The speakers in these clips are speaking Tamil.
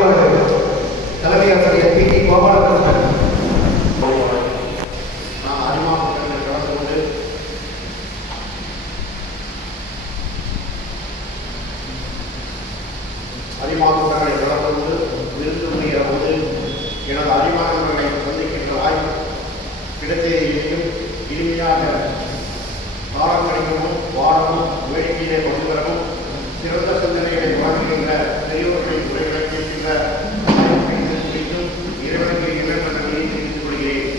வழங்குவார்கள். தலைமை ஆசிரியர் பி டி கோபாலகிருஷ்ணன். அறிமுகங்களை தொடர்ந்து விருந்துடைய போது எனது அறிமுகங்களை சந்திக்கின்ற வாய்ப்பு கிடைத்தேயும் இனிமையாக காலம் கணிக்கவும் வாழவும் வேடிக்கையிலே கொண்டு வரவும் சிறந்த சிந்தனைகளை வழங்குகின்ற பெரியோர்களின் உரைகளை கேட்கின்ற குறித்தும் இறைவனுக்கு இறைவன்களை தெரிவித்துக் கொள்கிறேன்.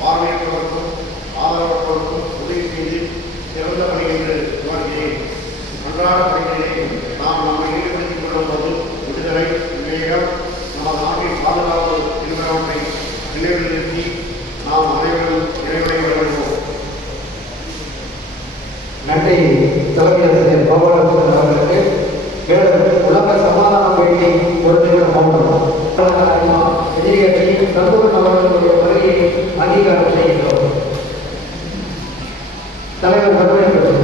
பார்வையற்றவர்களுக்கும் ஆதரவற்றவர்களுக்கும் உதவி செய்து சிறந்த பணி என்று உணர்கிறேன். அன்றாட பணிகளிலே நாம் நம்மை ஈடுபடுத்திக் கொள்ளும்போது விடுதலை விவேகம் நமது நாட்டின் பாதுகாப்பு என்பவற்றை நினைவில் நிறுத்தி நாம் அனைவரும் இறைவனை வழிபடுவோம். நன்றி தலைமை ஆசிரியர் கோபாலகிருஷ்ணன் அவர்களுக்கு. உலக சமாதான வேண்டி ஒரு நிமிடம் மௌனம். எதிர்கட்சி சந்தூர் அவர்களுடைய வருகையை அங்கீகாரம் செய்கின்றோம். தலைவர் வரவேற்கிறது.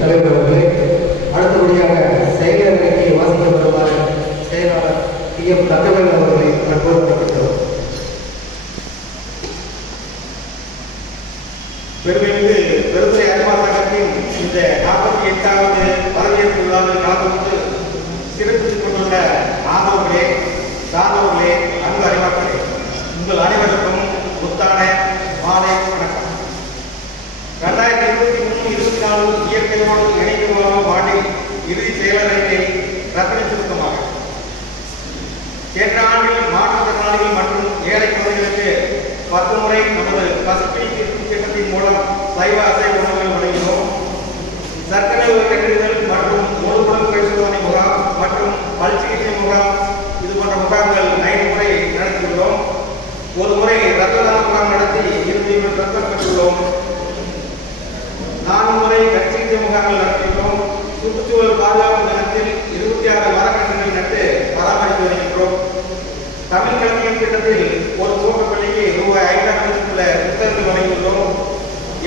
தலைவர் அவர்களே, அடுத்தபடியாக செயலறிக்கை வாசிக்க வருமாறு செயலாளர் டி எம் தங்கவேல் அவர்களை அன்போடு அழைக்கின்றோம். பெருமைக்கு பெருந்துறை அறிமுகத்தின் இந்த 48வது பதவியேற்பு விழாவில் கலந்து சிறப்பித்துக் கொண்டுள்ள மாணவர்களே, சார்ந்தவர்களே, அன்பு அறிமுகர்களே, உங்கள் அனைவருக்கும் புத்தான மாலை வணக்கம். 2023-24 இயற்கையோடு இணைந்து வாழும் ஆண்டில் இறுதி செயலறிக்கை ரத்தின சுருக்கமாக. சென்ற ஆண்டில் மாற்றுத்திறனாளிகள் மற்றும் ஏழை குழந்தைகளுக்கு 10 முறை நமது பசுப்பிடி திட்டத்தின் மூலம் சைவ அசைவ உணவுகள் வழங்கினோம். சர்க்கரை கண்டறிதல் மற்றும் முழுக்குடல் பரிசோதனை முகாம் மற்றும் பல் சிகிச்சை முகாம் இது போன்ற முகாம்கள் 5 முறை நடத்தியுள்ளோம். ஒரு முறை ரத்த தான முகாம் நடத்தி 20 ரத்தம் பெற்றுள்ளோம். 4 முறை கட்சிகிச்சை முகாம்கள் நடத்தியுள்ளோம். சுற்றுச்சூழல் பாதுகாப்பு தினத்தில் 26 மரக்கன்றுகளை நட்டு பராமரித்து வருகின்றோம். தமிழ் கல்வியின் திட்டத்தில் ஒரு துவக்கப்பள்ளிக்கு ரூபாய் 5,000 புத்தகங்கள் வழங்கியுள்ளோம்.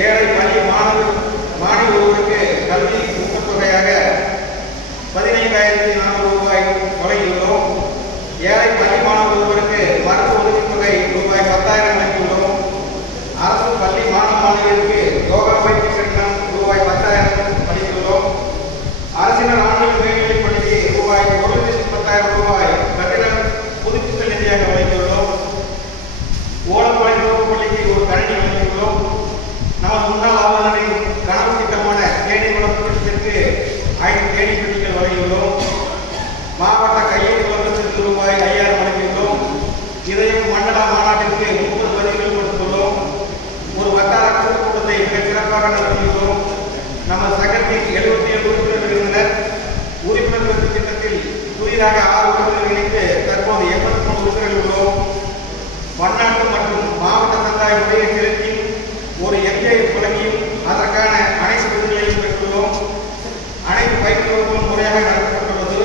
ஏழை பள்ளி மாணவி ஒருவருக்கு கல்வி ஊக்கத்தொகையாக 15,400 ரூபாய் வழங்கியுள்ளோம். ஏழை பள்ளி மாணவர் ஒருவருக்கு மருத்துவ உதவித்தொகை ரூபாய் 10,000 வழங்கியுள்ளோம். அரசு பள்ளி மாணவர்களுக்கு யோகா பயிற்சி கட்டணம் ரூபாய் 10,000 வழங்கியுள்ளோம். புதிதாக 6 உறுப்பினர்கள் இணைத்து தற்போது 83 உறுப்பினர்கள் உள்ளோம். பன்னாட்டு மற்றும் மாவட்ட சமுதாய முறையை செலுத்தி ஒரு எம்ஜிஆர் வழங்கியும் அதற்கான அனைத்து விருதுகளையும் பெற்றுள்ளோம். அனைத்து பயிற்சி வகுப்புகளும் முறையாக நடத்தப்பட்டுள்ளது.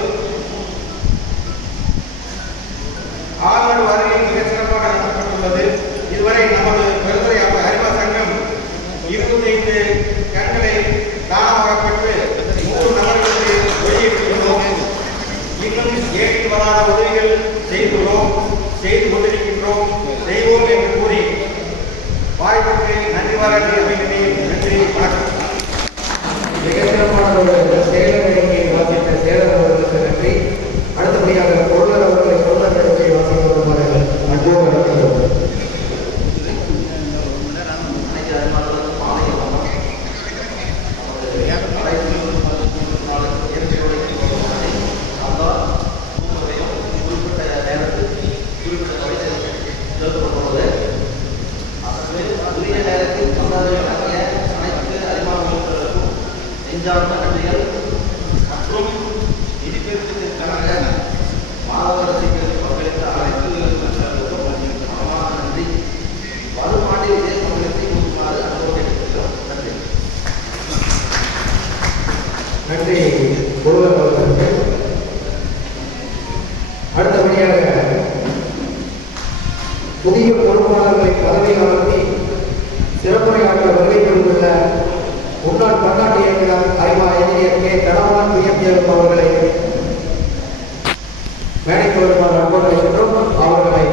ஆளுநர் வருகையும் மிக சிறப்பாக நடத்தப்பட்டுள்ளது. இதுவரை நமது பெருந்துறை அறிவா சங்கம் 25 கண்களை தானமாக பெற்று 3 நபர்களுக்கு வெளியிட்டுள்ளோம். இன்னும் ஏற்றி வராத உதவிகள் செய்து கொண்டிருக்கின்றோம், செய்வோம் என்று கூறி வாய்ப்புக்கு நன்றி பாராட்டி அமைகிறேன். நன்றி, வணக்கம். மிக சிறப்பான ஒரு செயலர் அறிக்கையை வாசித்த செயலர் அவர்களுக்கு நன்றி. அடுத்தபடியாக பொருளர் அவர்களை பொருளர் அறிக்கையை வாசிக்க வருமாறு அன்போடு நடத்துகிறோம். நன்றிகள் மற்றும் நிதிப்பேருக்காக மாணவர் ரசிகர்கள் பங்களித்த அனைத்து நன்றி. வரும் ஆண்டில் இதே சமூகத்தை கொடுக்குமாறு அனுபவம் எடுத்துக்கிறோம். நன்றி. நன்றி பொருளர் அவர்களுக்கு. அடுத்தபடியாக புதிய பொறுப்பாளர்களை பதவியில் அமர்த்தி சிறப்புரையாற்ற வருகை கொண்டுள்ள முன்னாள் பன்னாட்டு இயக்குநர் அறிவா இன்ஜினியர் கே தனவான் பிஎம்ஜேஎம் அவர்களை மேடைக்கு வருமாறு அன்போடு வைக்கின்றோம். அவர்களை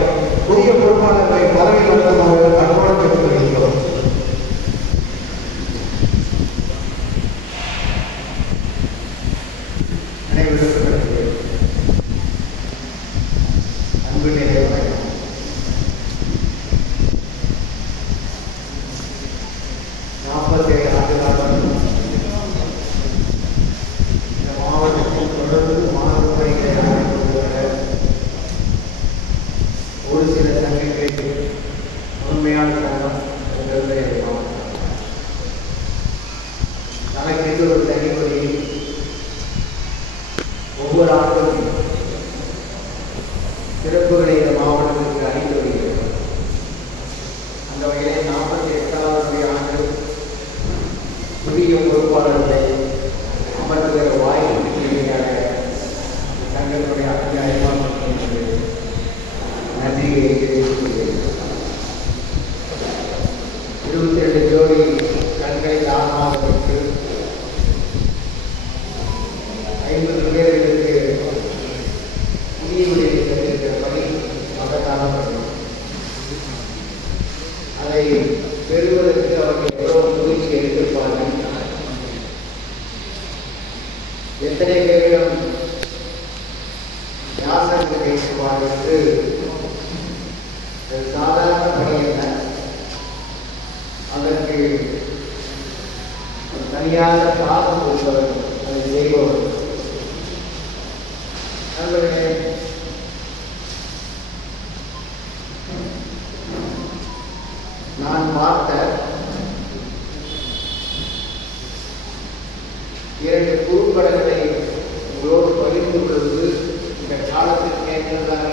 புதிய பொறுப்பாளர்களை பதவியில் அமர்த்துமாறு அன்போடு கேட்டுக் கொள்கிறோம். அன்பு நிறைவாக 47 ஆண்டுகளாக இந்த மாவட்டத்தில் தொடர்ந்து மாணவர் பணிகளை ஆரம்பித்துள்ள ஒரு சில சங்கங்களுக்கு உண்மையான சங்கம் எங்களுடைய மாவட்டம். தனக்கென்று ஒரு தனிமொழியில் ஒவ்வொரு ஆண்டும் சிறப்புகளை இந்த மாவட்டத்திற்கு அளித்து வருகிறது. அந்த வகையில் 48வது ஆண்டு புதிய பொறுப்பாளர்களை அமர்த்துகிற வாய்ப்பு தங்களுடைய அத்தியாயமாக நன்றியை தெரிவித்துள்ளேன். 22 ஜோடி கண்களை தானமாக பெற்று 50 பேர்களுக்கு புதிய தெரிவிக்கிற பணி மகத்தானது. அதை பெறுவதற்கு அவர்கள் எவ்வளவு முயற்சி எடுத்திருப்பார்கள். எத்தனை பேரிடம் யாசனை பேசுவார்கள் என்று சாதாரண பணி என்ன, அதற்கு தனியாக காலம் கொடுப்பவர், அதை செய்பவர். நண்பர்களே, நான் பார்த்த 2 குறும்படங்களை உங்களோடு பகிர்ந்து கொள்வது இந்த காலத்தில் கேட்கிறதாக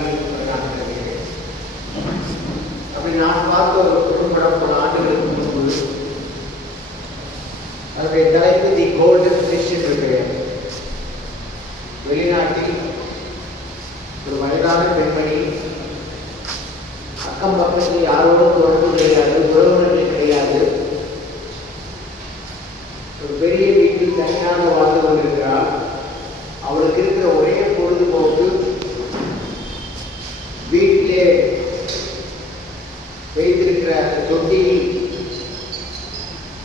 நான் நினைக்கிறேன். அப்படி நான் பார்த்த ஒரு குறும்படம் பல ஆண்டுகளுக்கு முன்பு, அதனுடைய தலைப்பு தி கோல்டன் ஃபிஷ் இருக்கிறேன். வெளிநாட்டில் ஒரு வயதான பெண்மணி, அக்கம் பக்கத்தில் யாரோடும் தொடர்பு கிடையாது, உறவினர்கள் கிடையாது, ஒரு பெரிய வீட்டில் தனியாக வாழ்ந்து கொண்டிருக்கிறார். அவளுக்கு இருக்கிற ஒரே பொழுதுபோக்கு வீட்டிலே வைத்திருக்கிற அந்த தொட்டியில்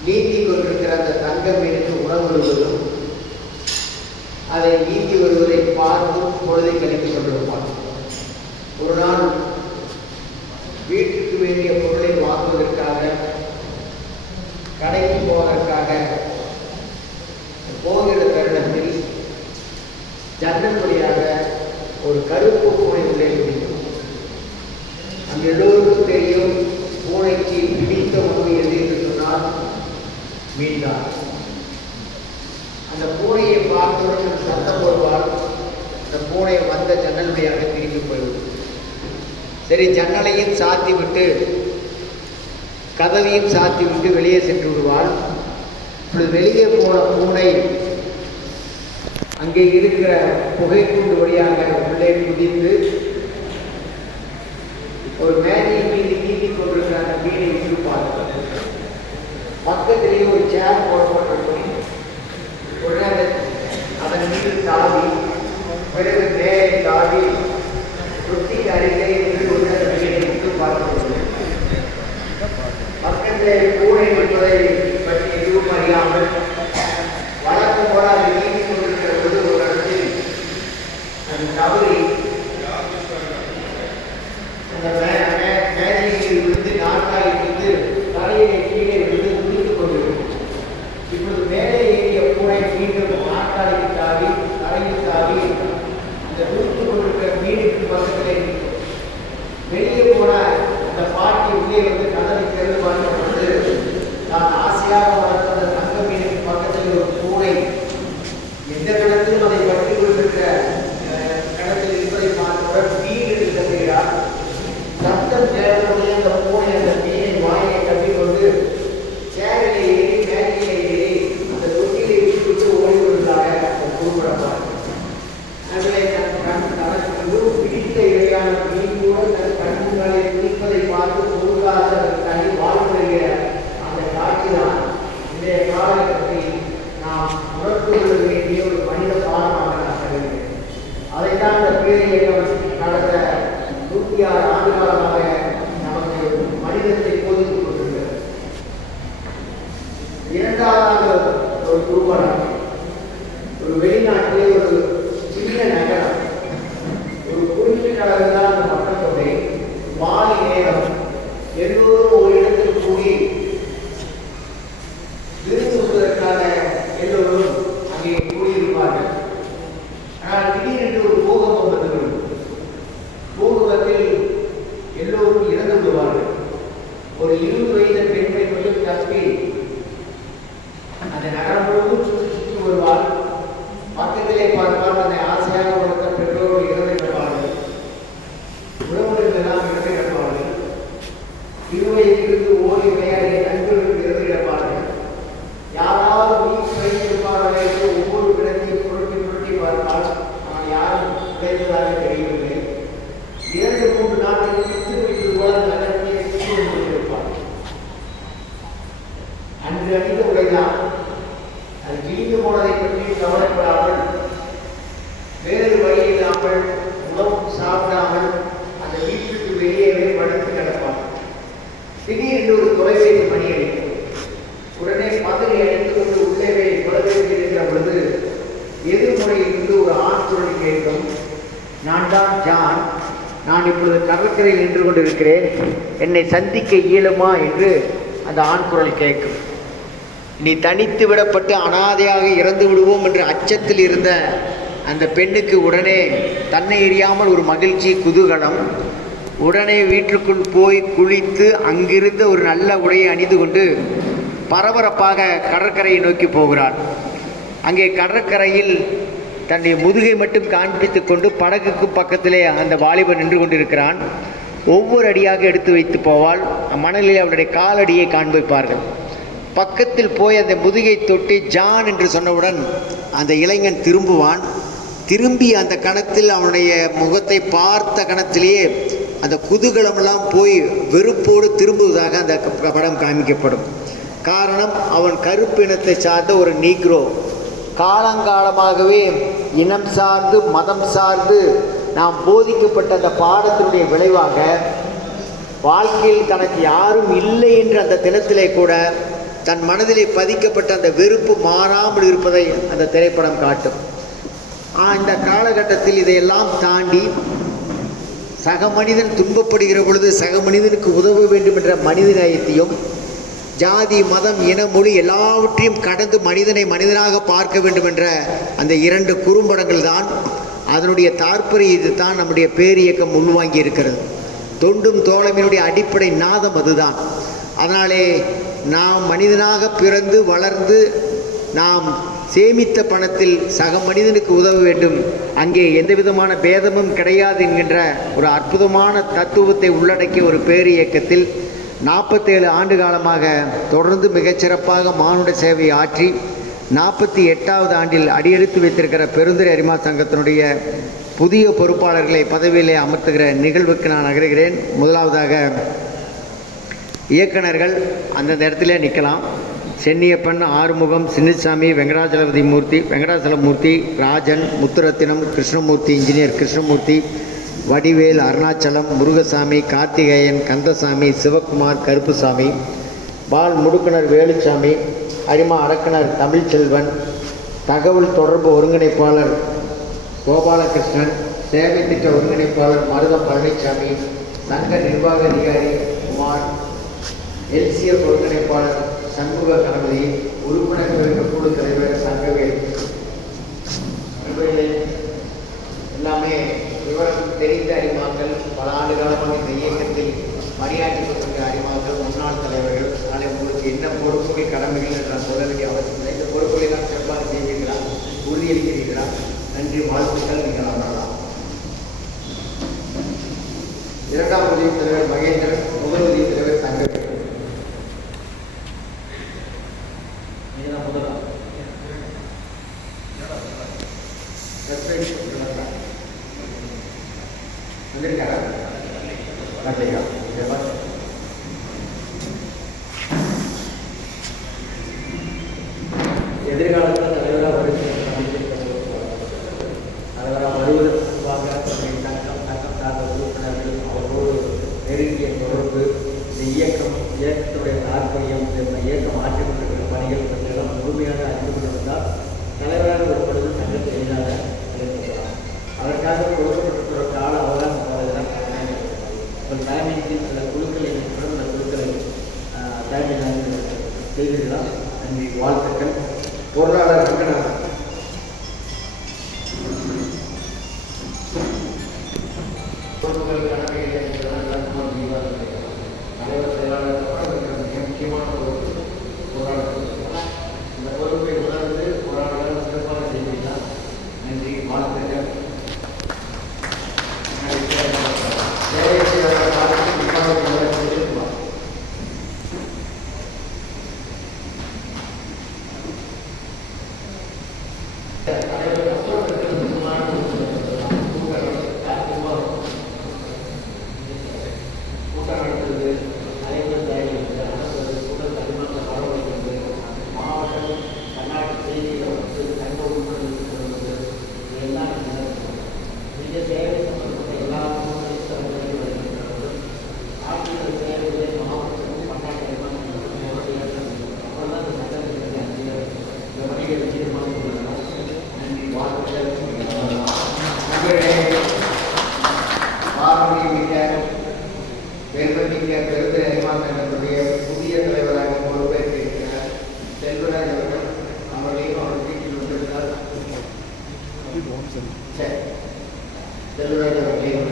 நீந்தி கொண்டிருக்கிற அந்த தங்க மீனுக்கு உணவிடுவதும் அதை நீந்தி வருவதை பார்த்தும் பொழுதை கழித்துக் கொண்டிருப்பார். ஒரு நாள் வீட்டுக்கு வேண்டிய பொருளை வாங்குவதற்காக கடைக்கு போவதற்காக போகிற தருணத்தில் ஜன்னல் வழியாக ஒரு கருப்பு பூனை உள்ளே பிடிக்கும். அந்த எல்லோருக்கும் தெரியும், பூனைக்கு பிடித்த உணவு எது என்று சொன்னால் மீன்தான். அந்த பூனையை பார்த்தவுடன் சத்தம் போடுவார். அந்த பூனை வந்த ஜன்னல் வழியாக திரும்பி போய்விடும். சரி, ஜன்னலையும் சாத்தி விட்டு கதவையும் சாத்தி விட்டு வெளியே சென்று விடுவாள். இப்படி வெளியே போன பூனை அங்கே இருக்கிற புகைக்கூண்டு வழியாக உள்ளே குதித்து ஒரு மேடையின் மீது நீட்டிக் கொண்டிருக்கிற அந்த மீனை விட்டு பார்க்கிறது. பக்கத்திலேயே ஒரு சேர் போடப்பட்டிருக்கும். உடனே அதன் மீது தாவி பிறகு மேலே தாவி தொட்டிக்கு அருகே இருந்து கொண்டு அந்த மீனை விட்டு பார்க்கிறது. பக்கத்திலே பூனை என்பதை பற்றி எதுவும் அறியாமல் வழக்கம் போல அது நீட்டிக் கொண்டிருக்கிற பொழுது ஒரு இடத்தில் அது தவறி அந்த மேஜையில் இருந்து நாற்காலில் இருந்து தலையிலே கீழே விழுந்து குதித்துக் கொண்டிருக்கும். இப்பொழுது மேலே ஏறிய பூனை மீண்டும் நாற்காலிக்கு தாவி தலையில் தாவி அந்த குதித்துக் கொண்டிருக்கிற மீனுக்கு பக்கத்திலே இருக்கும். வெளியே போன அந்த பாட்டி உள்ளே வந்து கதவை திறந்து பார்க்கும் பொழுது நான் ஆசையாக வளர்த்த அந்த தங்க மீனுக்கு பக்கத்தில் ஒரு பூனை எந்த இடத்திலும் அதை பற்றி கொண்டிருக்கிற கடத்தில் இருப்பதை பார்த்தவுடன் மீன் என்று தருகிறார். சத்தம் கேட்டவுடனே அந்த பூனை அந்த மீனின் வாயை கட்டிக்கொண்டு சேரிலே ஏறி மேஜையிலே ஏறி அந்த தொட்டிலை விட்டு ஓடி கொண்டாக அந்த குறும்படப்பார். தனக்கு பிடித்த இடையான மீன் கூட தன் கண்களை பிடிப்பதை பார்த்து பொருளாக தனி வாழ்வுகிற அந்த காட்சிதான் இன்றைய காலகட்டத்தில் நாம் உணர்ந்து கொள்ள வேண்டிய ஒரு மனித பாடமாக நான் கருதுகிறேன். அதைத்தான் அந்த பேரியக்கம் கடந்த 106 ஆண்டு காலமாக நமக்கு மனிதத்தை போதித்துக் கொண்டிருக்கிறது. இரண்டாவது ஒரு குறும்படம், ஒரு வெளிநாட்டிலே ஒரு சின்ன நகரம், ஒரு குறிப்பிட்ட அளவுதான் அந்த மக்கள் தொகை. மாலை நேரம் எல்லோரும் ஒரு இடத்தில் கூடி விருந்து கொள்வதற்காக எல்லோரும் அங்கே கூடியிருப்பார்கள். ஆனால் திடீரென்று ஒரு பூகம்பம் வந்துவிடும். பூகம்பத்தில் எல்லோரும் இறந்து விடுவார்கள். ஒரு 20 வயது பெண்மை மட்டும் தப்பி அந்த நகரம் முழுவதும் சுற்றி வருவார். பக்கத்திலே பார்ப்பால் அதை ஆசையாக வளர்த்த பெற்றோர்கள் இறந்து கிடப்பார்கள். உறவுகள் எல்லாம் இறந்து கிடப்பார்கள். 20 வயதிலிருந்து ஓடி விளையாடிய நண்பர்கள் இறந்து கிடப்பார்கள். யாராவது வீட்டு வைத்திருப்பார்கள் என்று ஒவ்வொரு இடத்தையும் புரட்டி புரட்டி பார்த்தால் நான் யாரும் கிடைத்ததாக தெரியவில்லை. 2-3 நாட்களுக்கு விட்டு வைத்தது போல நகரத்தை சுற்றி கொண்டிருப்பார். அன்று அணிந்த உடைதான் அது கிழிந்து போனதை பற்றி கவலைப்படாமல் வேறு வழி இல்லாமல் உணவும் சாப்பிடாமல் அந்த வீட்டுக்கு வெளியேவே படுத்து கிடப்பார். திடீரென்று ஒரு தொலைபேசி மணி அடிக்கும். உடனே பதறி அடித்துக் கொண்டு உள்ளே இருக்கிற பொழுது எதிர்முறையில் இருந்து ஒரு ஆண் குரல் கேட்கும். நான் தான் ஜான், நான் இப்பொழுது கடற்கரையில் நின்று கொண்டிருக்கிறேன், என்னை சந்திக்க இயலுமா என்று அந்த ஆண் குரல் கேட்கும். நீ தனித்து விடப்பட்டு அனாதையாக இறந்து விடுவோம் என்ற அச்சத்தில் இருந்த அந்த பெண்ணுக்கு உடனே தன்னை எறியாமல் ஒரு மகிழ்ச்சி, குதூகலம். உடனே வீட்டுக்குள் போய் குளித்து அங்கிருந்த ஒரு நல்ல உடையை அணிந்து கொண்டு பரபரப்பாக கடற்கரையை நோக்கி போகிறாள். அங்கே கடற்கரையில் தன்னுடைய முதுகை மட்டும் காண்பித்து கொண்டு படகுக்கு பக்கத்திலே அந்த வாலிபன் நின்று கொண்டிருக்கிறான். ஒவ்வொரு அடியாக எடுத்து வைத்து போவாள். மணலில் அவளுடைய காலடியை காண்பிப்பார்கள். பக்கத்தில் போய் அந்த முதுகை தொட்டி ஜான் என்று சொன்னவுடன் அந்த இளைஞன் திரும்புவான். திரும்பி அந்த கணத்தில் அவனுடைய முகத்தை பார்த்த கணத்திலேயே அந்த குதூகலமெல்லாம் போய் வெறுப்போடு திரும்புவதாக அந்த படம் காமிக்கப்படும். காரணம், அவன் கருப்பு இனத்தை சார்ந்த ஒரு நீக்ரோ. காலங்காலமாகவே இனம் சார்ந்து மதம் சார்ந்து நாம் போதிக்கப்பட்ட அந்த பாடத்தினுடைய விளைவாக வாழ்க்கையில் தனக்கு யாரும் இல்லை என்ற அந்த தினத்திலே கூட தன் மனதிலே பதிக்கப்பட்ட அந்த வெறுப்பு மாறாமல் இருப்பதை அந்த திரைப்படம் காட்டும். இந்த காலகட்டத்தில் இதையெல்லாம் தாண்டி சக மனிதன் துன்பப்படுகிற பொழுது சக மனிதனுக்கு உதவ வேண்டும் என்ற மனித நேயத்தையும், ஜாதி மதம் இன மொழி எல்லாவற்றையும் கடந்து மனிதனை மனிதனாக பார்க்க வேண்டும் என்ற அந்த 2 குறும்படங்கள் தான் அதனுடைய தாற்பரிய. இது தான் நம்முடைய பேரியக்கம் உள்வாங்கி இருக்கிறது. தொண்டும் தோழமையினுடைய அடிப்படை நாதம் அதுதான். அதனாலே நாம் மனிதனாக பிறந்து வளர்ந்து நாம் சேமித்த பணத்தில் சக மனிதனுக்கு உதவ வேண்டும், அங்கே எந்த விதமான பேதமும் கிடையாது என்கின்ற ஒரு அற்புதமான தத்துவத்தை உள்ளடக்கிய ஒரு பேர் இயக்கத்தில் 47 ஆண்டு காலமாக தொடர்ந்து மிகச்சிறப்பாக மானுட சேவை ஆற்றி 48வது ஆண்டில் அடியெடுத்து வைத்திருக்கிற பெருந்துறை அரிமா சங்கத்தினுடைய புதிய பொறுப்பாளர்களை பதவியிலே அமர்த்துகிற நிகழ்வுக்கு நான் நகர்கிறேன். முதலாவதாக இயக்குநர்கள் அந்தந்த இடத்துல நிற்கலாம். சென்னியப்பன், ஆறுமுகம், சின்னசாமி, வெங்கடாசலமூர்த்தி, ராஜன், முத்துரத்தினம், கிருஷ்ணமூர்த்தி, இன்ஜினியர் கிருஷ்ணமூர்த்தி, வடிவேல், அருணாச்சலம், முருகசாமி, கார்த்திகேயன், கந்தசாமி, சிவகுமார், கருப்புசாமி, பால் முடுக்குனர் வேலுச்சாமி, அரிமா அடக்குனர் தமிழ்ச்செல்வன், தகவல் தொடர்பு ஒருங்கிணைப்பாளர் கோபாலகிருஷ்ணன், சேவை திட்ட ஒருங்கிணைப்பாளர் மருதம் பழனிசாமி, சங்க நிர்வாக அதிகாரி குமார், எல்சிஎஃப் ஒருங்கிணைப்பாளர் சண்முக கணபதி, உறுப்பினர் குழு தலைவர் சங்கவேல். இவர்களே எல்லாமே விவரம் தெரிந்த அறிமாக்கள், பல ஆண்டு காலமாக இந்த இயக்கத்தில் பணியாற்றி கொண்டிருக்கிற அறிமாக்கள், முன்னாள் தலைவர்கள். அதனால் உங்களுக்கு என்ன பொறுப்புகள் கடமைகள் என்று நான் சொல்ல வேண்டிய அவசியம் இல்லை. இந்த பொறுப்புகளை நான் சிறப்பாக செய்வீர்களா, உறுதியளிக்கிறீர்களா? நன்றி, வாழ்த்துக்கள். நீங்கள் அமரலாம். இரண்டாம் உதவி தலைவர் மகேந்திரன், முதல் உதவி தலைவர் தங்கவேல். எதிர்காலத்தில் தலைவராக வருவதற்கு முன்பாக சங்கம் சார்ந்த உறுப்பினர்கள் அவர்களோடு நெருங்கிய தொடர்பு, இந்த இயக்கத்துடைய தாற்பயம், இந்த இயக்கம் ஆற்றிக் கொண்டிருக்கிற பணிகள் பற்றியெல்லாம் முழுமையாக அறிந்து கொண்டிருந்தால் தலைவராக வரும்பொழுது சங்கத்தை எளிதாக செயல்படுத்தலாம். அதற்காக கொடுக்கப்பட்டிருக்கிற கால அவகாசம் போவதெல்லாம் உங்கள் தலைமையில் சில குழுக்களை அந்த குழுக்களை தலைமையாக செய்வீர்களா? நன்றி, வாழ்த்துக்கள். பொருளாளர் ரங்கநாதன். பொறுப்புகள் கடமைகள் தலைவர் செயலாளர் மிக முக்கியமான பொறுப்பு பொருளாளர். இந்த பொறுப்பை உணர்ந்து பொருளாளர்கள் சிறப்பாக செய்வீர்களா? நன்றி, வாழ்த்துக்கள். பெருந்துறை அரிமா சங்கத்துடைய புதிய தலைவராக பொறுப்பேற்றிருக்கிறார் செல்வராஜ் அவர்கள். அவர்களையும் அவர் வீட்டில் வந்திருந்தார். செல்வராஜ் அவர்களையும்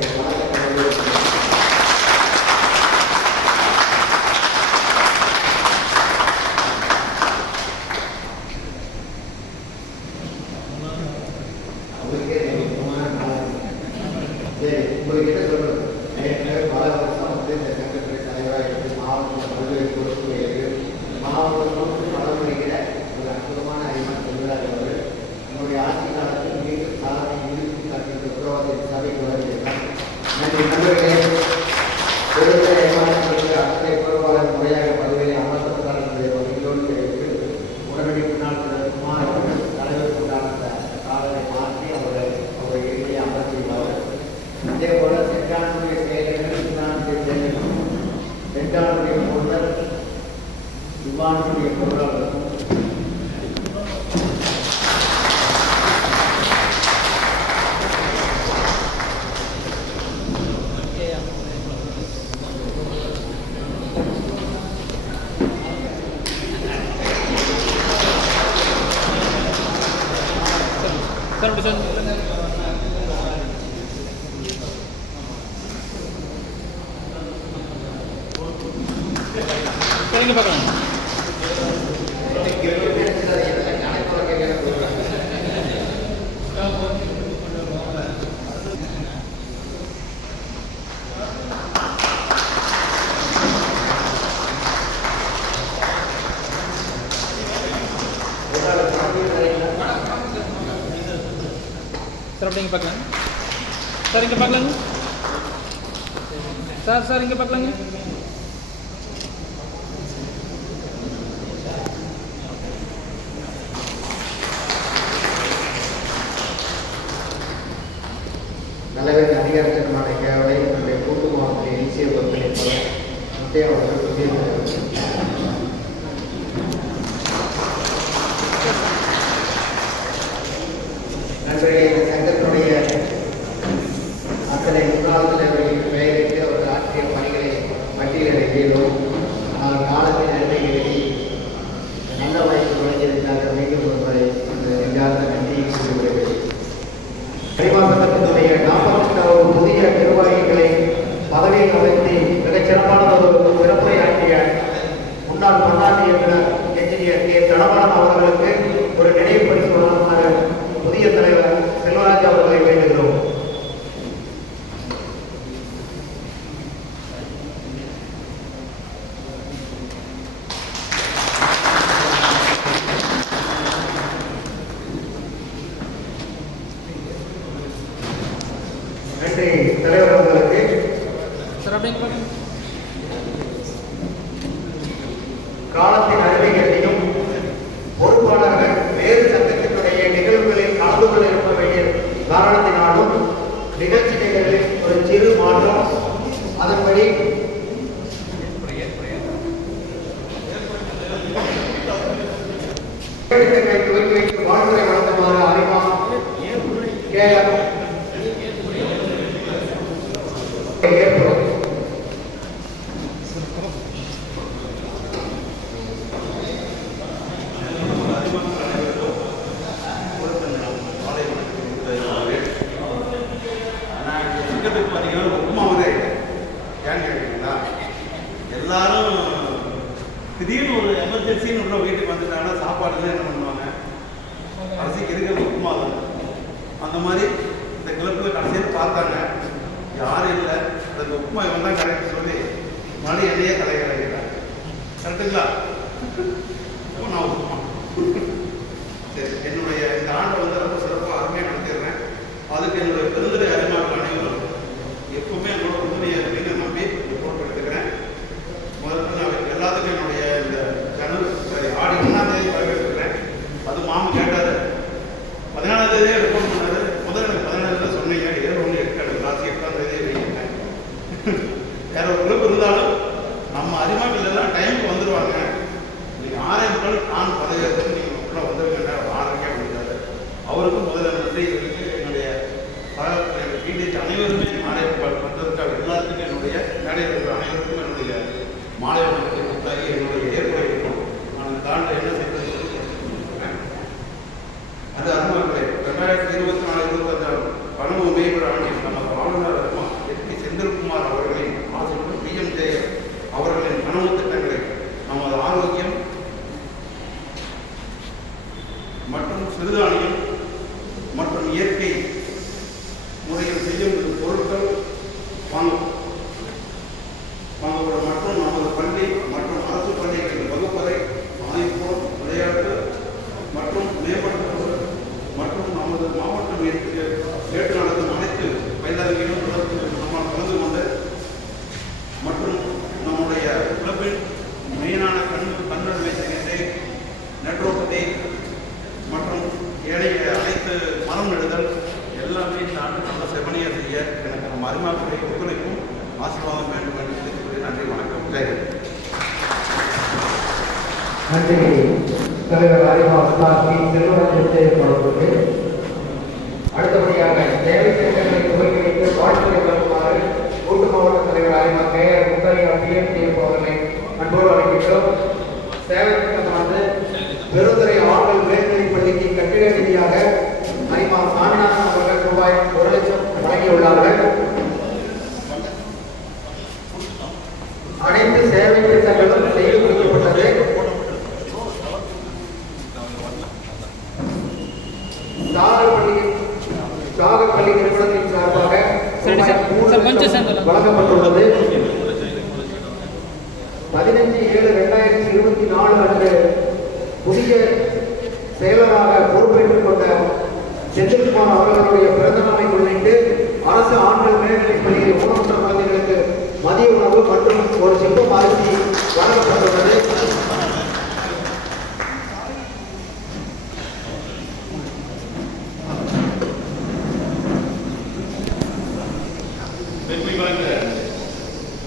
உங்களுக்கு என்ன சொல்றது? ஏற்கனவே பல வருஷம் இந்த சங்கத்துறை தலைவராக இருந்து மாவட்டத்தில் பல்வேறு பொறுப்புகள் மாவட்டம் வளர்முறைகிற ஒரு அற்புதமான அறிமா செல்வராஜ் அவர்கள் நம்முடைய ஆட்சி காலத்தில் மீண்டும் சாதனை இறுதி காட்டுகிற உத்தரவாதத்தை சபைக்கு வருகிறார். நன்றி நண்பர்களே. பெருந்துறை அத்தனை பொறுப்பாளர் முறையாக பதவியை அமர்த்தப்பட்டார்கள் வகையோடு தெரிவித்து உடனடி முன்னாள் குமார் அவர்கள் தலைவருக்கு உண்டான காலத்தை மாற்றி அவரை இறுதியை அமர்த்தியுள்ளார்கள். அதே போல சென்றானுடைய செயல்கள், இவ்வானுடைய செயல்கள், சென்றானுடைய பொருள், இவ்வானுடைய பொருளாளர் பார்க்கலாம். சார் அப்படி இங்கே பார்க்கலாங்க சார், இங்கே பார்க்கலாங்க சார், சார் இங்கே பார்க்கலாங்க. நலவின் அதிகாரத்திற்கான கேவலை நம்முடைய கூட்டு மாவட்டத்தில் ஈசிய ஒருங்கிணைப்பாளர் முத்தையா அவர்கள் சொல்லியிருக்கிறார். நன்றைய இந்த சங்கத்தினுடைய அத்தனை முன்னாள் தலைவர்களுக்கு பெயரிட்டு அவர் ஆற்றிய பணிகளை பட்டியலிடுகிறோம். ஆனால் காலத்தின் நன்மை எழுதி நல்ல வாய்ப்பு வழங்கியிருக்கிறார்கள். மீண்டும் ஒருவரை நெஞ்சார்ந்த நன்றியை சொல்லிவிடுகிறேன். சங்கத்தினுடைய 48வது புதிய நிர்வாகிகளை பதவியில் அமைத்து மிகச்சிறப்பான ஒரு சிறப்பை ஆற்றிய முன்னாள் பன்னாட்டு இயக்குனர் என்ஜினியர் கே தனபாலன் அவர்களுக்கு ஒரு நினைவு பரிசு வழங்குமாறு புதிய தலைவர் செல்வராஜ் அவர்களை வேண்டுகிறோம். நன்றி தலைவர் அவர்களுக்கு. சார் அப்படி இங்கே பார்க்கலாங்க. காலத்தின் அறிவியலையும் பொறுப்பாளர்கள் வேறு சங்கத்தினுடைய நிகழ்வுகளில் கலந்து கொள்ள இருக்க வேண்டிய காரணத்தினாலும் நிகழ்ச்சி நிலைகளில் ஒரு சிறு மாற்றம். அதன்படி துவக்கி வைத்து வாழ்முறை வழங்குமாறு அறிமா ஏற்படும். எல்லாரும் திடீர்னு ஒரு எமர்ஜென்சின்னு உள்ள வீட்டுக்கு வந்துட்டாங்கன்னா சாப்பாடுலாம் என்ன பண்ணுவாங்க, கடைசிக்கு இருக்கிறது உப்புமா தான். அந்த மாதிரி இந்த கிளப்பில் கடைசியில் பார்த்தாங்க, யாரும் இல்லை, அதுக்கு உப்புமா இவன் தான் கரெக்ட் சொல்லி மறுபடியும் என்னையே கலைக்கிறாங்க. கரெக்டுங்களா? அப்போ நான் உப்புமா சரி. என்னுடைய இந்த ஆண்டை வந்து ரொம்ப சிறப்பாக அருமையாக நடத்திடுறேன். அதுக்கு என்னுடைய பெருந்துரை அறிமாக்கள் அனைவரும் எப்பவுமே என்னோட உறுதுணையை இருக்குன்னு நம்பி பொறுப்பெடுத்துக்கிறேன். முதல்ல நான் எல்லாத்துக்கும் என்னுடைய இந்த ஆடி 1ஆம் தேதி வரவேற்கிறேன். அது மாமா கேட்டார், 14ஆம் தேதியே ரிப்போர்ட் பண்ணாரு. முதல்ல எனக்கு 17 சொன்னீங்க, 7/1 லாஸ்ட் 8ஆம் தேதி வைக்கிறேன். வேற ஒரு குரூப் இருந்தாலும் நம்ம அறிமாக்கள் எல்லாம் டைமுக்கு வந்துடுவாங்க. நீங்கள் 6 நான் பதவியேற்று நீங்கள் உள்ள வந்துருங்க, 6:30 முடியாது. அவருக்கும் முதல்ல நன்றி. என்னுடைய வீட்டு அனைவருமே மாலை பண்ணுறதுக்காக எல்லாத்துக்கும் என்னுடைய மேடையில் இருக்கிற அனைவருக்கும் என்னுடைய மாலை வணக்கத்தை கொடுத்தாங்க. என்னுடைய ஏற்படை இருக்கும். நான் தாண்ட என்ன செய்வது அந்த அனுபவங்களை 2024-25 பணவு மேம்பட ஆண்டில் நமது ஆளுநர் எஸ்.பி. செந்தில்குமார் அவர்களின் ஆசிரியர் பிஎம் ஜெயர் அவர்களின் கனவு திட்டங்களை நமது ஆரோக்கியம் மற்றும் சிறுதானியம் மற்றும் இயற்கை முறையில் செய்யும் பொருட்கள் வாங்கப்படும் மற்றும் நமது பள்ளி மற்றும் அரசு பள்ளிகளில் வகுப்பறை, ஆய்வுக்கூடம், விளையாட்டு மற்றும் மேம்படுத்துவது மற்றும் நமது மாவட்டம் ஏற்று நடக்கும் அனைத்து பயிலரங்கிலும் நம்மால் கலந்து கொண்டு மற்றும் நம்முடைய கிளப்பின் மெயினான கண்ணுரிமை சிகிச்சை, நெட்ரோபதி மற்றும் ஏழைய அனைத்து மரம் நடுதல் எல்லாமே இந்த ஆண்டு நல்ல செவனியாக செய்ய எனக்கு நம்ம அறிமுகத்துறை ஒத்துழைப்பும் ஆசீர்வாதம் வேண்டும் என்று சொல்லி நன்றி, வணக்கம். நன்றி தலைவர் அறிமா செல்வராஜ் அவர்களுக்கு. அடுத்தபடியாக தேவை திட்டங்களை துவக்கி வைத்து வாழ்த்துறை வழங்குமாறு கூட்டு மாவட்ட தலைவர் அறிமா கேஆர் முத்தையா பிஎம் அவர்களை அன்போடு அழைக்கின்றோம். சேவை திட்டமானது பெருந்துறை ஆண்கள் மேல்நிலைப் பள்ளிக்கு கட்டிட நிதியாக அறிமா சாமிநாதன் அவர்கள் ரூபாய் 1 லட்சம் வழங்கியுள்ளார்கள். அனைத்து சேவை திட்டங்களும் செய்து முடிக்கப்பட்டது. சாகப்பள்ளி நிறுவனத்தின் சார்பாக வழங்கப்பட்டுள்ளது. 15/7/2024 அன்று புதிய செயலராக பொறுப்பேற்றுக் கொண்ட செந்தில்குமார் அவர்களுடைய பிறந்த நாளை முன்னிட்டு அரசு ஆண்கள் மேல்நிலைப் பள்ளியில் ஊனமுற்ற குழந்தைகளுக்கு மதிய உணவு மற்றும் ஒரு சிப்பம் அரிசி வழங்கப்பட்டுள்ளது.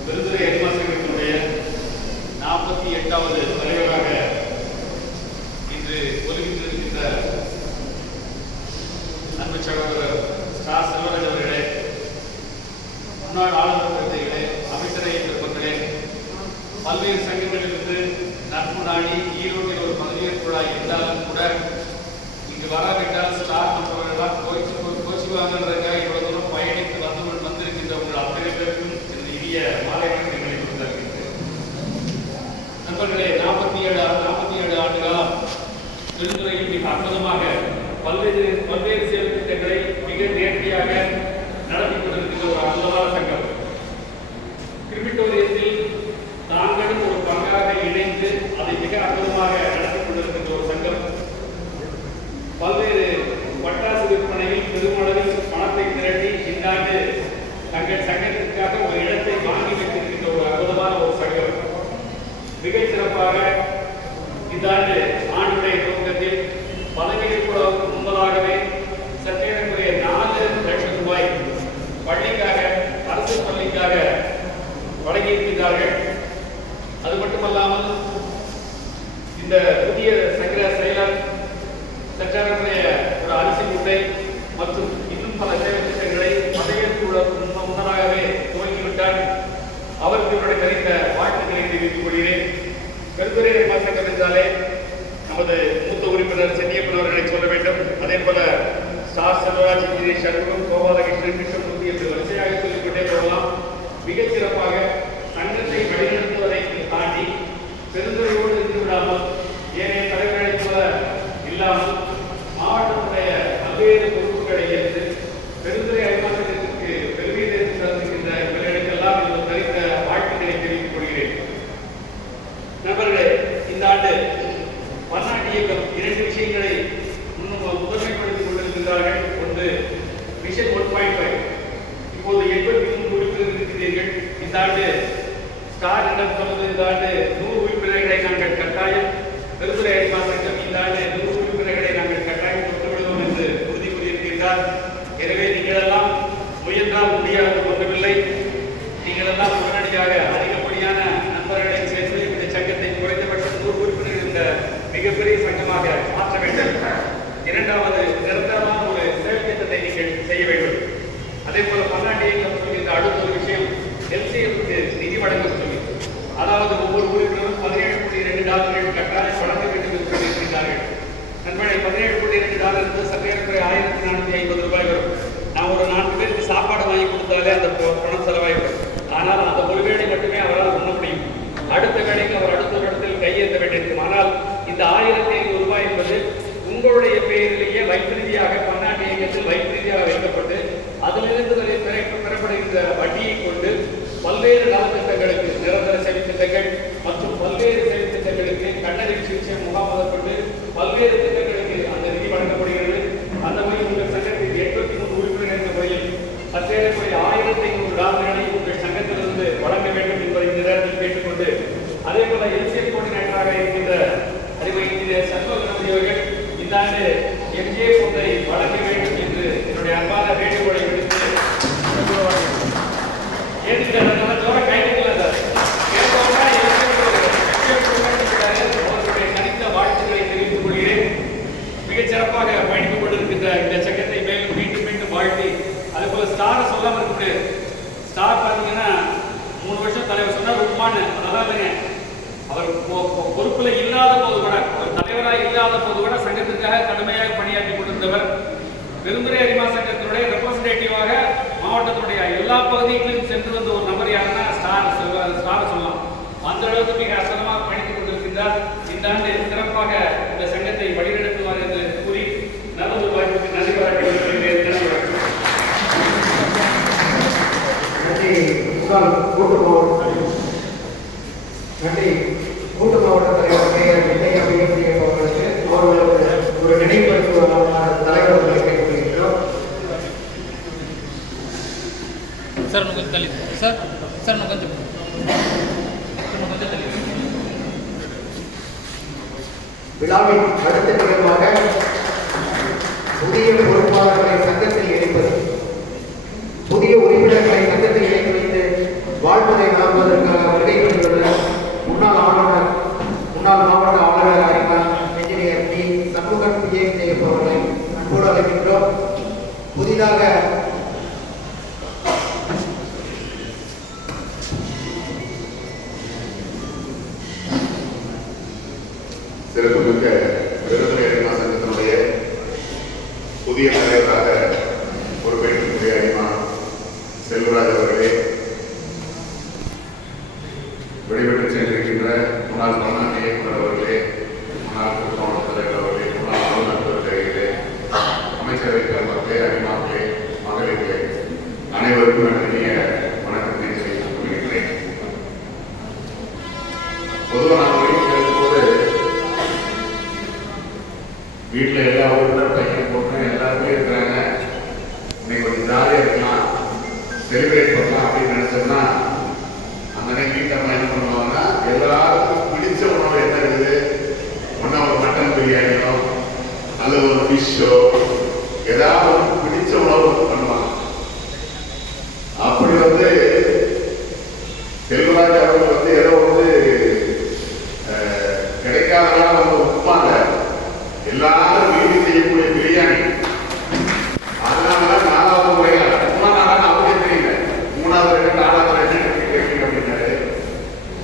விருதுரை அறிவாசகத்தினுடைய 48வது தலைவராக இன்று ஒருங்கின்றிருக்கின்ற அன்பு சகோதரர் ஸ்டார் செல்வராஜ் அவர்களே, முன்னாள் ஆளுநர் கருத்தைகளே, அமைச்சரை பெருமக்களே, பல்வேறு சங்கங்களிலிருந்து நட்பு நாடி ஈரோட்டில் ஒரு பதவியேற்பு விழா இருந்தாலும் கூட இங்கு வராவிட்டால் ஸ்டார் மற்றவர்களால் கோச்சுவாங்கன்றதுக்காக இவ்வளவு தூரம் பயணித்து வந்திருக்கின்ற உங்கள் அத்தனை பேருக்கும் இந்த இனிய மாலை வணக்கங்களை கொடுத்திருக்கின்றேன். நண்பர்களே, 47 ஆண்டு காலம் பெருந்துறையில் மிக அற்புதமாக பல்வேறு சேவை திட்டங்களை மிக நேர்த்தியாக நடத்தி கொண்டிருக்கின்ற ஒரு அற்புதமான சங்கம். கிரிமிட்டோரியத்தில் தாங்களும் ஒரு பங்காக இணைந்து அதை மிக அற்புதமாக நடத்தி கொண்டிருக்கின்ற ஒரு சங்கம். பல்வேறு பட்டாசு விற்பனையில் பெருமளவில் பணத்தை திரட்டி இந்த ஆண்டு தங்கள் சங்கத்திற்காக ஒரு இடத்தை வாங்கி வைத்திருக்கின்ற ஒரு அற்புதமான ஒரு சங்கம். மிகச் சிறப்பாக இந்த ஆண்டுடைய துவக்கத்தில் பதவியேற்புக்கு முன்பதாகவே சற்றேறக்குறைய 4 லட்சம் ரூபாய் பள்ளிக்காக, அரசு பள்ளிக்காக வழங்கியிருக்கிறார்கள். அது மட்டுமல்லாமல் இந்த புதிய சங்க செயலர் சற்றேறக்குறைய ஒரு அரிசி மூட்டை மற்றும் இன்னும் பல சேவை திட்டங்களை பதவியேற்புக்கு முன்னதாகவே துவங்கிவிட்டார். அவருக்கு இவருடைய தெரிந்த வாழ்த்துக்களை தெரிவித்துக் கொள்கிறேன். பெருந்துறை சங்கம் என்றாலே நமது மூத்த உறுப்பினர் சென்னியப்பன் அவர்களை சொல்ல வேண்டும். அதே போல ஸ்டார் செல்வராஜ், இன்ஜினியர் சண்முகம், கோபாலகிருஷ்ணன், கிருஷ்ணமூர்த்தி என்று வரிசையாக சொல்லிக்கொண்டே போகலாம். மிகச் சிறப்பாக சங்கத்தை வழிநடத்துவதை தாண்டி பெருந்துறையோடு இருந்து விடாமல் ஏனைய தலைவர்களை போல இல்லாமல் மாவட்டத்துடைய பல்வேறு பொறுப்புகளை ஏற்று பெருந்துறை அறிவாசகத்திற்கு பெருமை சேர்த்து தந்திருக்கின்ற இவர்களுக்கெல்லாம் இது தரித்த வாழ்த்துக்களை தெரிவித்துக் கொள்கிறேன். நண்பர்களே, இந்த ஆண்டு பன்னாட்டு இயக்கம் 2 விஷயங்களை முதன்மைப்படுத்திக் கொண்டிருக்கிறார்கள். ஒன்று விஷன் 1.5. இப்போது 83 உறுப்பினர்கள் இருக்கிறீர்கள். இந்த ஆண்டு ஸ்டார் இடம் சொன்னது இந்த ஆண்டு 100 உறுப்பினர்களை நாங்கள் கட்டாயம், பெருந்துறை அறிவாசகம் இந்த ஆண்டு 100 உறுப்பினர்களை நாங்கள் கட்டாயம் கொண்டுவிடுவோம் என்று உறுதி கூறியிருக்கின்றார். எனவே நீங்களெல்லாம் முயன்றால் முடியாது ஒன்றுமில்லை. நீங்களெல்லாம் உடனடியாக அதிகப்படியான நண்பர்களை சேர்த்து இந்த சங்கத்தை குறைந்தபட்சம் 100 உறுப்பினர்கள் இந்த மிகப்பெரிய சங்கமாக மாற்ற வேண்டும். இரண்டாவது, நிரந்தரமான ஒரு சேவை திட்டத்தை நீங்கள் செய்ய வேண்டும். அதே போல பன்னாட்டு இயக்கம் சொல்கின்ற அடுத்த ஒரு விஷயம் எல்சிஎஃப்க்கு நிதி வழங்க சொல்லி, அதாவது ஒவ்வொரு உறுப்பினரும் $17.2 கட்டாயம் வழங்க வேண்டும் என்று சொல்லியிருக்கிறார்கள். நண்பர்களே, $17.2 என்பது சற்றேறக்குறை $1450 வரும். நான் ஒரு 4 பேருக்கு சாப்பாடு வாங்கி கொடுத்தாலே அந்த பணம் செலவாகிவிடும். ஆனால் அந்த ஒரு வேளை மட்டுமே அவரால் உண்ண முடியும். அடுத்த வேளைக்கு அவர் அடுத்த ஒரு இடத்தில் கையேற்ற வேண்டியிருக்கும். ஆனால் இந்த $1500 என்பது உங்களுடைய பெயரிலேயே வைப்புநிதியாக பன்னாட்டு இயக்கத்தில் வைப்புநிதியாக வைக்கப்பட்டு அதிலிருந்து பெறப்படுகின்ற வட்டியை கொண்டு பல்வேறு நலத்திட்டங்களுக்கு, நிரந்தர சேவை திட்டங்கள் மற்றும் பல்வேறு சேவை திட்டங்களுக்கு, கண்ணறி சிகிச்சை முகாம் முதற்கொண்டு பல்வேறு திட்டங்களுக்கு அந்த நிதி வழங்கப்படுகிறது. அந்த முறையில் உங்கள் சங்கத்தில் 83 உறுப்பினர் என்ற முறையில் சற்றேறக்குறைய $1500 உங்கள் சங்கத்திலிருந்து வழங்க வேண்டும் என்பதை இந்த நேரத்தில் கேட்டுக்கொண்டு, அதே போல எல்சிஎஃப் கோஆர்டினேட்டராக இருக்கின்ற அறிவை இன்ஜினியர் சண்முகம் அவர்கள் இந்த ஆண்டு எம்ஜிஎஃப் ஒன்றை வழங்க வேண்டும் என்று என்னுடைய அன்பான வேண்டுகோளை விடுத்து தனித்த வாழ்த்துக்களை தெரிவித்துக் கொள்கிறேன். மிகச் சிறப்பாக பயணித்துக் கொண்டிருக்கின்ற இந்த சங்கத்தை மேலும் மீண்டும் வாழ்த்தி, அதே போல ஸ்டார் சொல்லாம இருக்கு. ஸ்டார் பார்த்தீங்கன்னா 3 வருஷம் தலைவர் சொன்னார் உட்மான்னு, அதாவதுங்க அவர் பொறுப்புல இல்லாத போது கூட, ஒரு தலைவராக இல்லாத போது கூட சங்கத்திற்காக கடுமையாக பணியாற்றி கொண்டிருந்தவர். பெருந்துறை அறிவா சங்கத்தினுடைய ரெப்ரசன்டேட்டிவாக மாவட்டத்தினுடைய எல்லா பகுதிகளிலும் சென்று வந்த ஒரு நபர் யாருன்னா ஸ்டார் சொல்லலாம். அந்த அளவுக்கு மிக அற்புதமாக பயணித்துக் கொண்டிருக்கின்றார். இந்த ஆண்டு சிறப்பாக இந்த சங்கத்தை வழிநடத்துவார் என்று கூறி நல்ல வாய்ப்புக்கு நன்றி பாராட்டி கூட்டு மாவட்ட தலைவர் அவர்களுக்கு ஒரு நினைவு தலைவர்களுக்கு சார் இன்னும் கொஞ்சம் தள்ளி சார் சார் இன்னும் கொஞ்சம் தள்ளி. விழாவின் அடுத்த நிகழ்வாக புதிய பொறுப்பாளர்களை சங்கத்தில் இணைப்பது, புதிய உறுப்பினர்களை சங்கத்தில் இணைத்து வைத்து வாழ்வதை காண்பதற்காக வருகை கொண்டுள்ள முன்னாள் மாவட்ட ஆளுநர் அறிவார் என்ஜினியர் டி சண்முகன் விஜயம் செய்யப்பவர்களை அன்போடு அழைக்கின்றோம். புதிதாக சிறப்புமிக்க விருதுநகர் அரிமா சங்கத்தினுடைய புதிய தலைவராக பொறுப்பேற்கக்கூடிய அரிமா செல்வராஜ் அவர்களே, வெளிப்பட்டு சென்றிருக்கின்ற முன்னாள் மாநில இயக்குநர் அவர்களே, முன்னாள் மாவட்ட தலைவர் அவர்களே, முன்னாள் ஆளுநர் அவர்களே, அமைச்சரவைக்கு அமர்வுகளே, அரிமாக்களே, மகளிர்களே, அனைவருக்கும் என்னுடைய வணக்கத்தை தெரிவித்துக் கொள்கின்றேன். பொதுவாக நான் போது வீட்டில் எல்லா உறுப்பினர் பையன் போட்டு எல்லாருமே இருக்கிறாங்க, இன்னைக்கு கொஞ்சம் ஜாலியாக இருக்கலாம், செலிப்ரேட் பண்ணலாம் அப்படின்னு நினைச்சோம்னா அந்த வீட்டை என்ன பண்ணுவாங்கன்னா எல்லாருக்கும் பிடிச்ச உணவு என்ன இருக்குது, ஒன்றா ஒரு மட்டன் பிரியாணியோ அல்லது ஒரு ஃபிஷ்ஷோ ஏதாவது ஒரு பிடிச்ச உணவு பண்ணுவாங்க. அப்படி செல்வராஜ் அவர்கள் ஏதோ கிடைக்காதனால உட்பாங்க எல்லாரும் வீடு செய்யக்கூடிய பிரியாணி, அதனால 4வது முறையா 3ஆம் நாளாக அவரே தெரியல, 3வது 4வது கேட்பீங்க அப்படின்னாரு.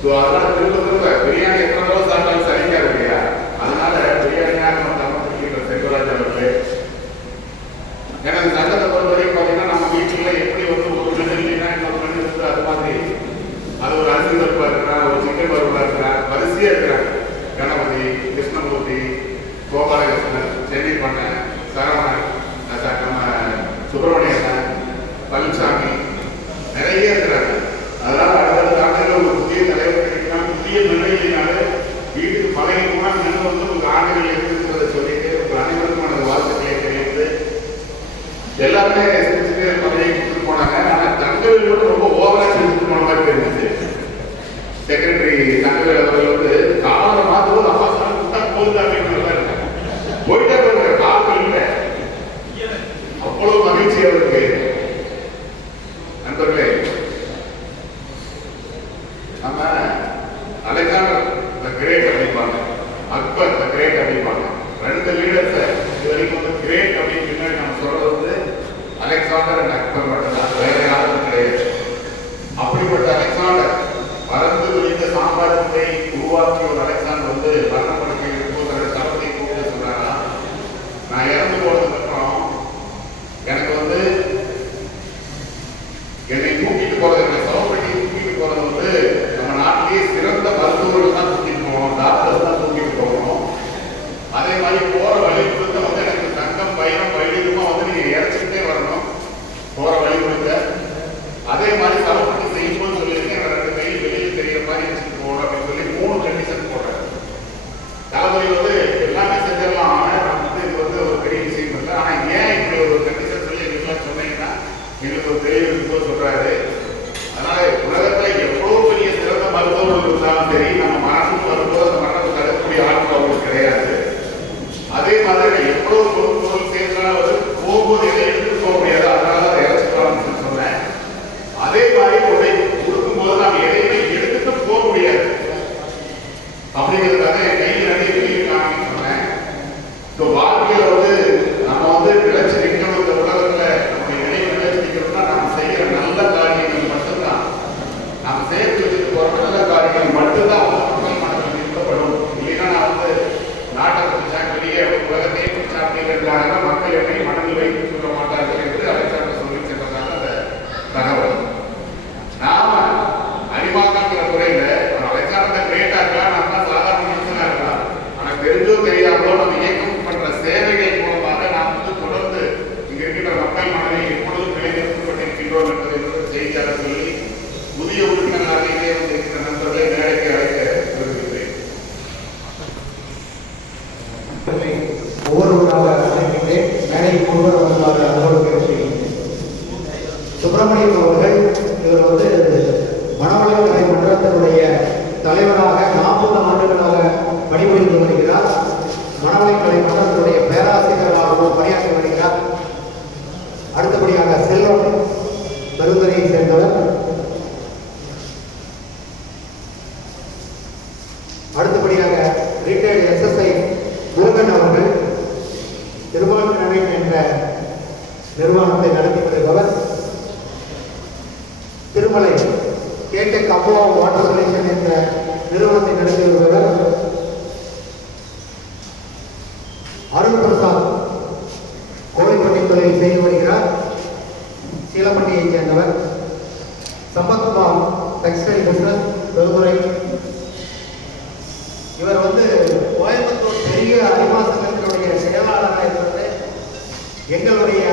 ஸோ அதனால திரும்ப பிரியாணி எத்தனை தடவை சாப்பிட்டாலும் சரிக்காது இல்லையா, அதனால பிரியாணியாக நம்ம தமிழ்கின்ற செல்வராஜ் அவர்களே, எனக்கு சங்கத்தை பொறுத்த வரைக்கும் பார்த்தீங்கன்னா நம்ம வீட்டில் எப்படி ஒரு பெண் இல்லைன்னா இன்னொரு பெண் இருக்குது, அது மாதிரி அது ஒரு அரிசி பருப்பாக இருக்கிறான், ஒரு சிக்கன் பருப்பாக இருக்கிறான், வரிசையாக இருக்கிறாங்க. கணபதி, கிருஷ்ணமூர்த்தி, கோபாலகிருஷ்ணன், சென்னை பண்ணன், சரவணன், நம்ம சுப்பிரமணியன், பழனிசாமி நிறைய இருக்கிறாங்க. அதனால அடுத்த ஆண்டுகள் ஒரு புதிய தலைவர் கிடைக்கலாம், புதிய நிலையினால வீட்டுக்கு பழைய போனால் இன்னும் ஒரு ஆண்டுகள் இருக்குன்றதை சொல்லிட்டு உங்கள் அனைவருக்கும் எனது வாழ்த்துக்களை தெரிவித்து எல்லாருமே செஞ்சுட்டு பதவியை கொடுத்துட்டு போனாங்க. ஆனால் தங்கவேலோடு ரொம்ப ஓவரா செஞ்சுட்டு போன மாதிரி தெரிஞ்சிச்சு. செக்ரட்டரி தங்கவேல் அவர்கள் காலை மாற்றும்போது அவசரம் போகுது அப்படின்னு இருக்காங்க, போயிட்டே போயிருக்காரு, காவல் இல்லை. அவ்வளவு மகிழ்ச்சி அவருக்கு. நண்பர்களே, நம்ம அலெக்சாண்டர் த கிரேட் அப்படிப்பாங்க, அக்பர் த கிரேட் அப்படிப்பாங்க. 2 லீடர்ஸ் இது வரைக்கும் கிரேட் அப்படின்னு பின்னாடி நம்ம சொல்றது அலெக்சாண்டர் அண்ட் அக்பர் மட்டும்தான், வேற யாரும் கிடையாது. அப்படிப்பட்ட அலெக்சாண்டர் மறந்து விழித்த சாம்ராஜ்யத்தை உருவாக்கிய ஒரு அலெக்சாண்டர் மரணப்படுத்தி தன்னுடைய தளத்தை கூப்பிட்டு சொன்னாரா, நான் இறந்து போனதுக்கு அப்புறம் எனக்கு என்னை கூட்டிட்டு போறது, என்னை சவப்பட்டி கூட்டிட்டு போறது நம்ம நாட்டிலேயே சிறந்த மருத்துவர்கள் தான் கூட்டிட்டு போகணும், டாக்டர்ஸ் தான் கூட்டிட்டு போகணும். அதே மாதிரி போற வழி கொடுத்த எனக்கு தங்கம் பயிரம் வைடிகமா நீங்க இறச்சிக்கிட்டே வரணும் போற வழி கொடுத்த. அதே மாதிரி சவப்பட்டி செய்யும்போது சொல்லியிருக்கேன், 2 கை வெளியில் தெரிகிற மாதிரி வச்சுட்டு போகணும் அப்படின்னு சொல்லி 3 கண்டிஷன் போடுறாரு. தளபதி எல்லாமே செஞ்சிடலாம், ஆனால் இது ஒரு பெரிய விஷயம் இல்லை. ஆனா ஏன் இப்படி ஒரு கண்டிஷன் சொல்லி எங்களுக்கு சொன்னீங்கன்னா எங்களுக்கு ஒரு தெளிவு இருக்கும்போது சொல்றாரு. அதனால உலகத்துல எவ்வளவு பெரிய சிறந்த மருத்துவர்கள் இருந்தாலும் சரி, நம்ம மரணத்துக்கு வரும்போது அந்த மரணத்தை தடுக்கக்கூடிய ஆட்கள் அவங்களுக்கு கிடையாது. அதே மாதிரி எவ்வளவு பொருள் சேர்ந்தாலும் போகும்போது எதை எடுத்துட்டு போக முடியாது, அதனால தான் இறச்சிக்கலாம்னு சொன்னேன். அதே மாதிரி கொண்டை கொடுக்கும்போது நம்ம எதையுமே எடுத்துட்டு போக முடியாது அப்படிங்கிறதுக்காக என் கையில் நிறைய வெளியே காமின்னு சொன்னேன். வாழ்க்கையில நம்ம நிலைச்சு நிற்கணும், இந்த உலகத்துல நம்முடைய நிலையை நிலைச்சு நிற்கணும்னா நம்ம செய்யற நல்ல காரியங்கள் மட்டும்தான், நம்ம சேர்த்து வச்சுட்டு போற நல்ல காரியங்கள் மட்டும்தான் மக்கள் மனதில் நிறுத்தப்படும். இல்லைன்னா நான் நாட்டை பிடிச்சா வெளியே உலகத்தையே பிடிச்சா அப்படிங்கிறதுக்காக மக்கள் எப்படி மனதில் வைத்து சொல்ல மாட்டார்கள் என்று அலெக்சாண்டர் சொல்லி சென்றதாக அந்த தகவல். நாம அறிவாக்கிற துறையில அலெக்சாண்டர் கிரேட்டா இருக்கலாம், நம்ம சாதாரண மனுஷனா இருக்கலாம். ஆனா தெரிஞ்சோ தெரியாமலோ நம்ம இயக்கம் பண்ற சேவைகள் மூலமாக நாம் தொடர்ந்து இங்க இருக்கின்ற மக்கள் மனதை எப்பொழுதும் நிலைநிறுத்தப்பட்டிருக்கின்றோம் என்பதை செய்தியாளர் சொல்லி புதிய உறுப்பினர்களாக இருக்கிற நண்பர்களை மேடைக்கு அழைக்க விரும்புகிறேன். ஒவ்வொருவராக அழைக்கின்றேன். மேடைக்கு ஒருவர் வருவார்கள். அதோடு சுப்பிரமணியம் அவர்கள் இவர் வந்து மணவளக்கலை மன்றத்தினுடைய தலைவராக 40 ஆண்டுகளாக பணிபுரிந்து வருகிறார். மணவளக்கலை மன்றத்தினுடைய பேராசிரியராகவும் பணியாற்றி வருகிறார். அடுத்தபடியாக செல்வம் பெருந்துறையை சேர்ந்தவர். அடுத்தபடியாக ரிட்டையர்டு SSI முருகன் அவர்கள் திருவாரூர் என்ற நிறுவனத்தை நடத்தி வருபவர். திருமலை கேட்டெக் அபோவா வாட்டர் சொல்யூஷன் என்ற நிறுவனத்தை நடத்தி வருபவர். அருண் பிரசாத் கோழிப்பட்டி தொழில் செய்து வருகிறார். சீலப்பட்டியைச் சேர்ந்தவர். Sampathkumar textile business Perundurai. இவர் வந்து கோயம்புத்தூர் பெரிய அரிமா சங்கத்தினுடைய செயலாளராக இருக்கிறது. எங்களுடைய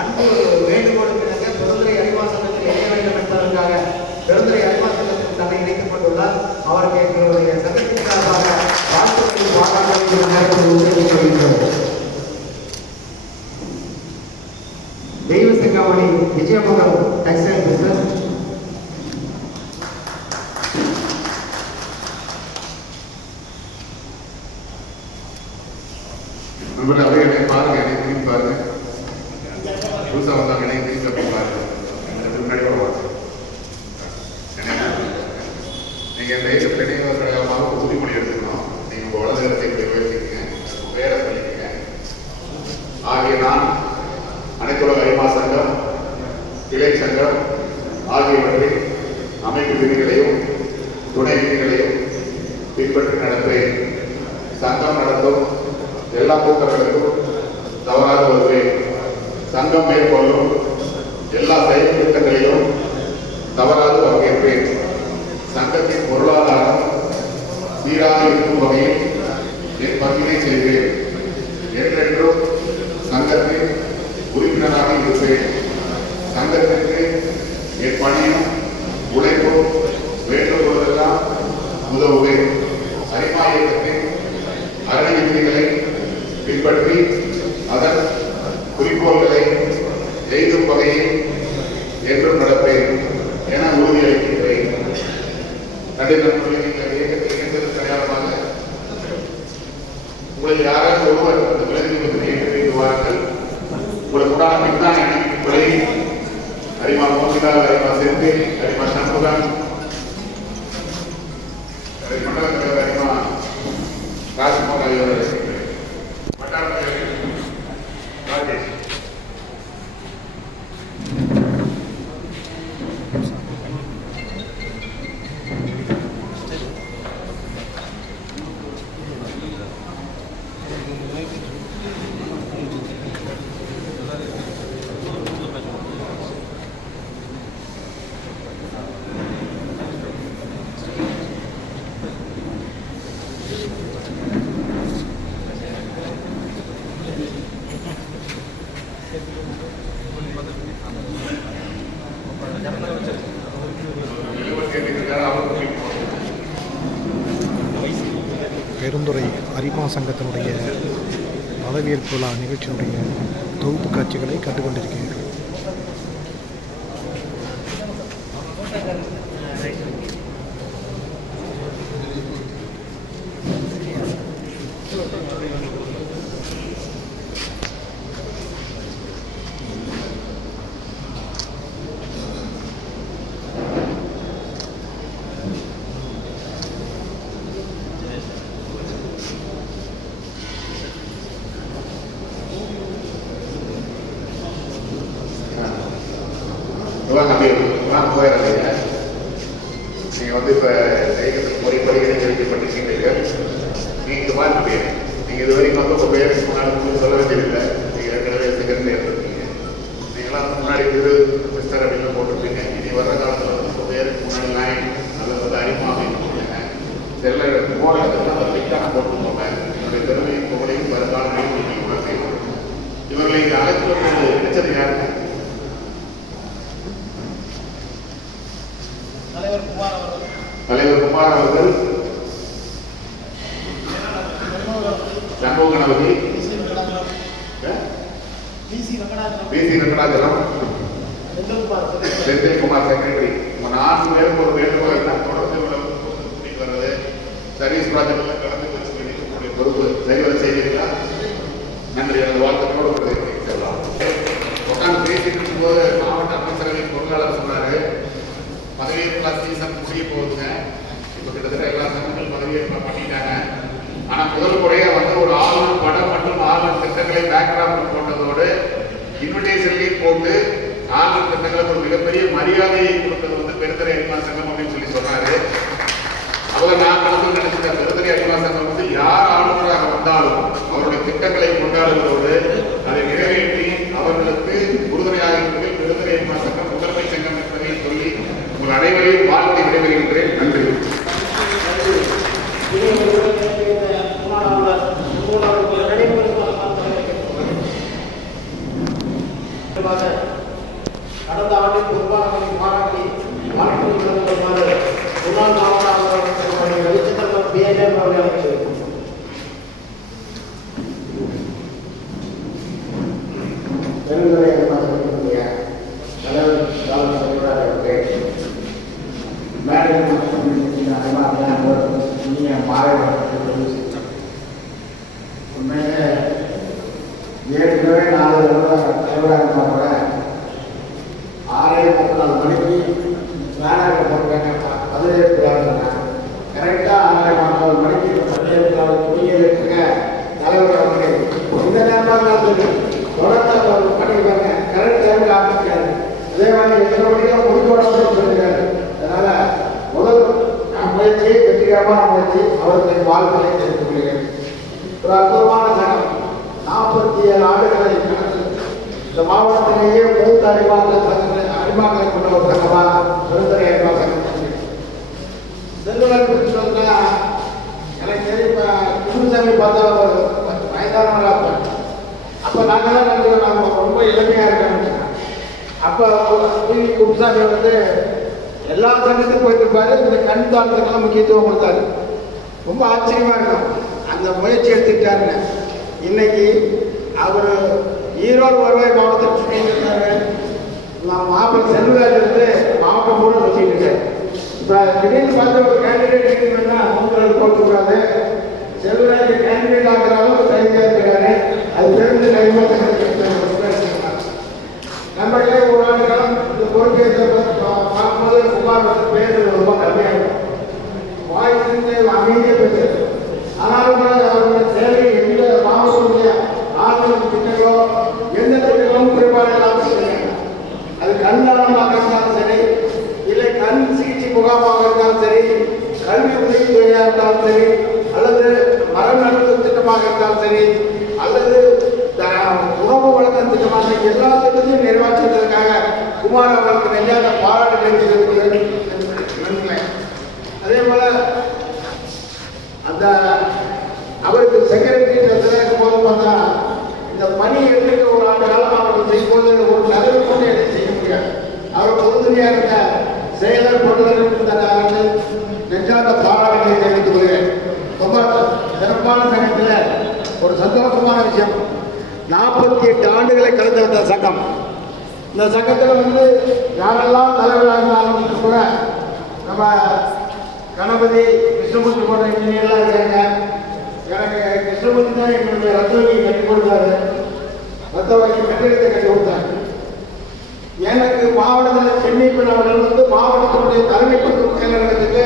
அன்பு வேண்டுகோளுக்கு பெருந்துறை அரிமா சங்கத்தில் இணைய வேண்டும் என்பதற்காக பெருந்துறை அரிமா சங்கத்தில் தன்னை இணைத்துக் கொண்டுள்ளார். அவருக்கு எங்களுடைய சங்கத்தின் சார்பாக வாழ்த்துக்களின் பாராட்டுகளை தெய்வ சிங்காமணி விஜயமங்கலம் டெக்ஸ்டைல் பிசினஸ். அப்படியே பாருங்க, என்னை திரும்பி பாருங்க. புதுசாக வந்தாங்க, என்னை திரும்பி அப்படி பாருங்க. முன்னாடி வருவாங்க. நீங்கள் இந்த வயசு நினைவாக உறுதிமொழி எடுத்துக்கணும். நீங்கள் உங்கள் வலதுகரத்தை உயர்த்திக்கங்க, பேரை சொல்லிக்கங்க. ஆகிய நான் அனைத்துலக அரிமா சங்கம், கிளை சங்கம் ஆகியவற்றின் அமைப்பு விதிகளையும் துணை விதிகளையும் பின்பற்றி நடப்பேன். சங்கம் நடத்தும் எல்லா கூட்டங்களுக்கும் தவறாக வருவேன். சங்கம் மேற்கொள்ளும் எல்லா செயல் திட்டங்களிலும் தவறாக பங்கேற்பேன். சங்கத்தின் பொருளாதாரம் சீராக இருக்கும் வகையில் என் பங்கினை செய்வேன். என்றென்றும் சங்கத்தின் உறுப்பினராக இருப்பேன். சங்கத்திற்கு என் பணியும் உழைப்பும் வேண்டும் போதெல்லாம் உதவுவேன். அரிமா இயக்கத்தின் அரணி விதிகளை பின்பற்றி அதன் குறிக்கோள்களை எய்தும் வகையில் என்றும் நடப்பேன் என உறுதியளிக்கின்றேன். நீங்கள் இயக்கத்தில் இணைந்ததற்கு அடையாளமாக உங்களில் யாராவது ஒருவர் அந்த விலங்குகளுக்கு ஏற்று வாருங்கள். உங்களுக்கு உண்டான பின்தான விலை அரிமா மோசிதால், அரிமா செல்வி, அரிமா சண்முகம், மண்டல அரிமா ராஜ்குமார் ஆகியோர் வட்டார ராஜேஷ். பெருந்துறை அரிமா சங்கத்தினுடைய பதவியேற்பு விழா நிகழ்ச்சியினுடைய தொகுப்பு காட்சிகளை கண்டுகொண்டிருக்கிறீர்கள். போயிடாதீங்க. நீங்கள் வந்து இப்போ முறைப்படிகளை தெரிவிக்கப்பட்டிருக்கீர்கள். நீங்கள் பார்த்துட்டு நீங்கள் இது வரைக்கும் வந்து உங்கள் பேருக்கு முன்னாடி சொல்ல வேண்டியதில்லை. நீங்கள் ஏற்கனவே செகண்ட் இருந்திருக்கீங்க. நீங்களாம் முன்னாடி மிஸ்டர் அப்படின்னு போட்டிருப்பீங்க. இனி வர்ற காலத்தில் வந்து உங்கள் பேருக்கு முன்னாடி லைன் அல்லது வந்து அரிமா அப்படின்னு போட்டுருங்க. செல்ல போராட்டத்தில் அந்த லிங்கான போட்டுருப்போங்க. என்னுடைய பெருமையும் புகழையும் வருங்காலங்களையும் நீங்கள் உணர்த்தி இவர்களை இங்கே அழைத்து வந்து நினைச்சது யாருங்க? தலைவர் குமார் அவர்கள், சண்முகன் அவர்கள், பிசி ரங்கநாதலம், செந்தில்குமார் செக்ரட்டரி. 4 பேருக்கு ஒரு வேண்டுகோள் தான், தொடர்ந்து கூட்டிட்டு வர்றது, சர்வீஸ் ப்ராஜெக்ட்ல கலந்து வச்சு உங்களுடைய பொறுப்பு சரிவர செய்வீர்களா? நன்றி. எனது வாழ்த்துக்களோடு செல்லலாம். உட்காந்து பேசிட்டு இருக்கும்போது மாவட்ட அமைச்சரவை பொருளாளர் சொன்னாரு, பதவியேற்பா சீசன் முடிய போகுதுங்க. இப்போ கிட்டத்தட்ட எல்லா சங்கங்களும் பதவியேற்பா பண்ணிட்டாங்க. ஆனால் முதல் முறையாக வந்து ஒரு ஆளுநர் படம் மற்றும் ஆளுநர் திட்டங்களை பேக்ராப் போட்டதோடு இன்விடேஷன்லையும் போட்டு ஆளுநர் திட்டங்களுக்கு ஒரு மிகப்பெரிய மரியாதையை கொடுத்தது வந்து பெருந்தரை அனிமா சங்கம் அப்படின்னு சொல்லி சொன்னாரு. அவங்க நான் கணக்கில் நினைச்சிட்டேன், பெருந்தரை அனிமா சங்கம் வந்து யார் ஆளுநராக வந்தாலும் அவருடைய திட்டங்களை கொண்டாடுவதோடு அதை நிறைவேற்றி அவர்களுக்கு உறுதுணையாக இருப்பது பெருந்தரை அனிமா சங்கம் முதன்மை சங்கம் என்பதை சொல்லி உங்கள் அனைவரையும் வாழ்த்து விடைபெறுகின்றேன். நன்றி. கடந்த ஆண்டில் பொறுப்பாளர்களை பாராட்டி வாழ்த்து வருமாறு முன்னாள் மாவட்ட ஆளுநர் ரவிச்சந்திரன் பிஎன்எம் அவர்களை அழைக்கிறேன். பெருந்துறை சங்கத்தினுடைய தலைவர் டாக்டர் செல்வராஜ் அவர்களே, மேடம் உண்மையிலே ஏற்கனவே 4 தலைவராக கூட 6:34 மணிக்கு வேளாண் போட்டாங்க. பதவியேற்கிறாங்க. கரெக்டாக 6:34 மணிக்கு பதவியேற்கிறாங்க. குடியேற்க தலைவர் அவர்கள் இந்த நேரமாக தொடர்ந்து பண்ணியிருக்காங்க. கரெக்ட் டைமில் ஆரம்பிக்கிறாரு. அதே மாதிரி 8 மணிக்கு முடிக்கோட சொல்லியிருக்காரு. அதனால முதல் முயற்சி வெற்றிகரமான முயற்சி. அவர்களின் வாழ்க்கையை தெரிவித்துக் கொள்கிறேன். ஒரு அற்புதமான சங்கம். 47 ஆண்டுகளை கடந்து இந்த மாவட்டத்திலேயே மூத்த அடிமாக்களை கொண்ட ஒரு சங்கமாக பெருந்துறை அடிமா சங்கம். செல்வராஜ் சொன்னா எனக்கு தெரியும், குருசாமி பார்த்தா வயதானவர்களாக அப்போ நாங்கள்லாம் நினைக்கிறோம் நாங்கள் ரொம்ப இளமையாக இருக்கோம். அப்போ குருசாமி வந்து எல்லா சங்கத்துக்கும் போயிருப்பாரு. இந்த கண் தாளத்துக்கெல்லாம் முக்கியத்துவம் கொடுத்தாரு. ரொம்ப ஆச்சரியமாக இருக்கும். அந்த முயற்சி எடுத்துக்கிட்டாருன்னு இன்னைக்கு அவர் ஈரோடு வருவாய் மாவட்டத்தில் சுற்றிட்டு நான் மாப்பிள்ளை செல்வராஜ் வந்து மாவட்டம் கூட சுற்றிட்டு இருக்கேன். இப்போ திடீர்னு பார்த்து ஒரு கேண்டிடேட் இருக்குன்னா அவங்களுக்கு போட்டுக்கூடாது. செல்வராஜ் கேண்டிடேட் ஆகிற அளவுக்கு தகுதியாக இருக்கிறாரு. அது தெரிஞ்ச கைமாக நம்மளே ஒரு ஆண்டு காலம் இந்த பொறுப்பேற்ற பார்க்கும்போது குமார் வந்து பேசுறது ரொம்ப கம்மியாக இருக்கும். வாய்ப்பு அமைதியாக பேசுறது. ஆனாலும் கூட அவருடைய சேவை எந்த மாவட்டத்துடைய ஆளுநர் திட்டங்களோ எந்த திட்டங்களும் குறைபாடு இல்லாமல் செய்யறாங்க. அது கண் தானமாக இருந்தாலும் சரி, இல்லை கண் சிகிச்சை முகாமாக இருந்தாலும் சரி, கல்வி உதவித்தொகையாக இருந்தாலும் சரி, அல்லது மரம் நடுவது திட்டமாக இருந்தாலும் சரி, அல்லது உணவு வழங்கும் திட்டமாக எல்லா திட்டத்தையும் நிறைவேற்றுவதற்காக குமார் அவர்களுக்கு நெஞ்சான பாராட்டு தெரிவித்திருக்கிறேன். அதே போல அந்த அவருக்கு செக்ரட்டரி இருக்கும் போது பார்த்தா இந்த பணி எடுத்துக்க ஒரு ஆண்டு காலம் அவர்கள் செய்யும்போது ஒரு தலைவர் கொண்டு எதையும் செய்ய முடியாது. அவருக்கு உறுதுணையாக இருந்த செயலர் பொருளாளர்கள் நெஞ்சார்ந்த பாராட்டுகளை தெரிவித்துக் கொள்கிறேன். ரொம்ப சிறப்பான சங்கத்தில் ஒரு சந்தோஷமான விஷயம், 48 ஆண்டுகளை கடந்து வந்த சங்கம். இந்த சங்கத்தில் வந்து யாரெல்லாம் தலைவராக இருந்தாலும் கூட நம்ம கணபதி கிருஷ்ணமூர்த்தி போன்ற இன்ஜினியர்லாம் இருக்காங்க. எனக்கு கிருஷ்ணமூர்த்தி தான் எங்களுடைய ரத்த வங்கி கட்டி கொடுத்தாரு. ரத்த வங்கி கட்டிடத்தை கட்டி கொடுத்தாரு. எனக்கு மாவட்டத்தில் சென்னை அவர்கள் வந்து மாவட்டத்தினுடைய தலைமை பொறுப்பு செயலகத்துக்கு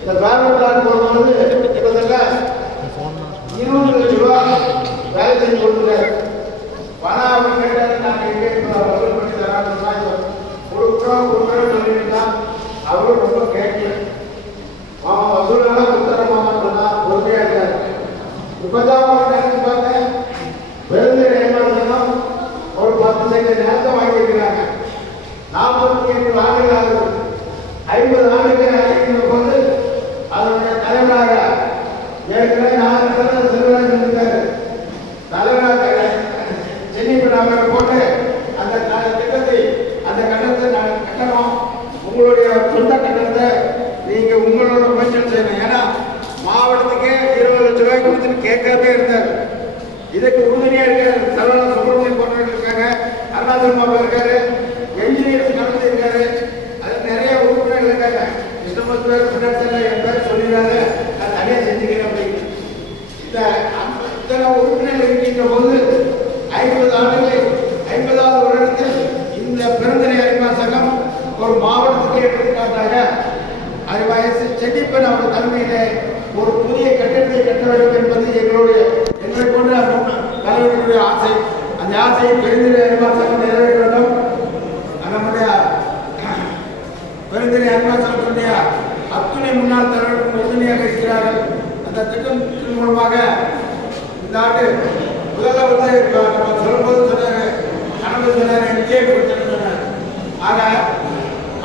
இந்த பேரலாண்டு போகும்போது கிட்டத்தட்ட 20 லட்சம் ரூபா வேலை செஞ்சு கொடுத்துருக்காரு. பணம் அப்படின்னு கேட்டாரு. நாங்கள் எங்கே வசூல் பண்ணி தராங்க கொடுக்குறோம் சொல்லிட்டு அவரும் ரொம்ப கேட்கல. மாமா வசூலெல்லாம் கொடுத்தாரமான்னு சொன்னா பொறுமையா இருக்காரு. இப்பதான் நினைச்சு பார்த்தேன், பெருந்துறை ஏமாற்றம் ஒரு 10 செகண்ட் நேரத்தை வாங்கியிருக்கிறாங்க. 48 ஆண்டுகள் ஆகுது. 50 ஆண்டுகள் அழைக்கின்ற போது அதனுடைய தலைவராக ஏற்கனவே 4 செல்வராஜ் இருக்காரு. தலைவராக சென்னை நாங்கள் போட்டு அந்த திட்டத்தை அந்த கட்டணத்தை நாங்கள் கட்டணும். உங்களுடைய சொந்த கட்டணத்தை நீங்க உங்களோட முயற்சி செய்யணும். ஏன்னா மாவட்டத்துக்கே 20 லட்சம் ரூபாய் கொடுத்துட்டு கேட்காமலே இருந்தார். இதுக்கு உறுதுணையா இருக்க சரவண சுப்பிரமணியம் போன்றவர்கள் இருக்காங்க. அருணாச்சல் ஆசையை பெருந்திரை அன்பார் சங்கம் நிறைவேற்ற வேண்டும். நம்முடைய பெருந்திரை அன்பார் சங்கத்தினுடைய அத்துணை முன்னாள் தலைவர்களும் உறுதுணையாக இருக்கிறார்கள். அந்த திட்டத்தின் மூலமாக இந்த ஆண்டு முதல்ல நம்ம சொல்லும்போது சொன்னாங்க, கணக்கு சொன்னார், எண்ணிக்கையை கொடுத்திருந்தனர். ஆக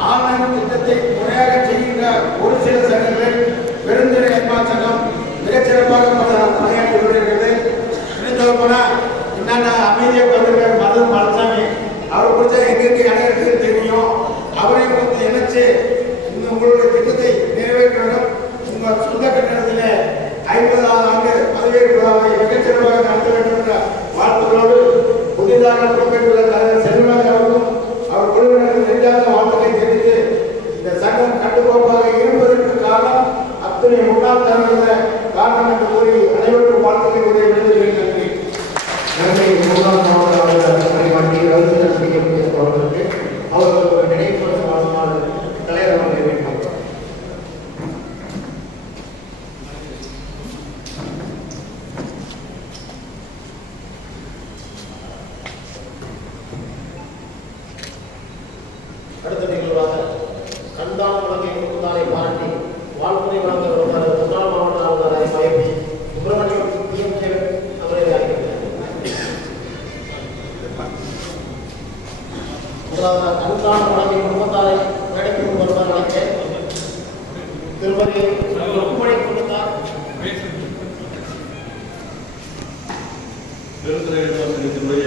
ஆன்லைன் திட்டத்தை முறையாக செய்கின்ற ஒரு சில சங்கங்கள் பெருந்திரை அன்பார் சங்கம் மிகச்சிறப்பாக பணியாற்றி கொண்டிருக்கிறது. இன்னும் சொல்ல போனால் என்னென்ன அமைதியை பகிர்ந்தார் மதம் பழசாமி, அவர் குறித்த எங்களுக்கு அனைவருக்கு தெரியும். அவரையும் கொஞ்சம் இணைச்சு உங்களுடைய திட்டத்தை நிறைவேற்ற வேண்டும். உங்கள் சொந்த கட்டணத்தில் 50வது ஆண்டு பதவியேற்பு விழாவை மிகச்சிறப்பாக நடத்த வேண்டும் என்ற வாழ்த்துக்களோடு புதிதாக பொறுப்பேற்றுள்ள தலைவர் செல்வராஜ் அவர்களும் அவர் குழுவினருக்கு நெஞ்சார்ந்த வாழ்த்துக்களை தெரிவித்து இந்த சங்கம் கட்டுக்கோப்பாக இருப்பதற்கு காரணம் அத்தனை முன்னாள் தலைவர்கள் காரணம் என்று கூறி அனைவருக்கும் வாழ்த்துக்களை உதவி விடுதலை நன்றி. முன்னாள் மாவட்ட பணியாற்றி அவர்களுக்கு அவர்கள் நினைவு தலைவர் நிறைவேற்றார். அடுத்த நிகழ்வாக கண்தான் உலகை முன்னாலே பாராட்டி வாழ்த்துறை வழங்க முன்னாள் மாவட்ட ஆளுநர் மயப்பி சுப்பிரமணியம் அவரை அழைக்கிறார். முதலாவது கண்தான் உலகை குடும்பத்தாரை மேடைக்கு வருவார் அழைக்க திருமதி உப்படை குடும்பத்தார் பெருந்திரையினுடைய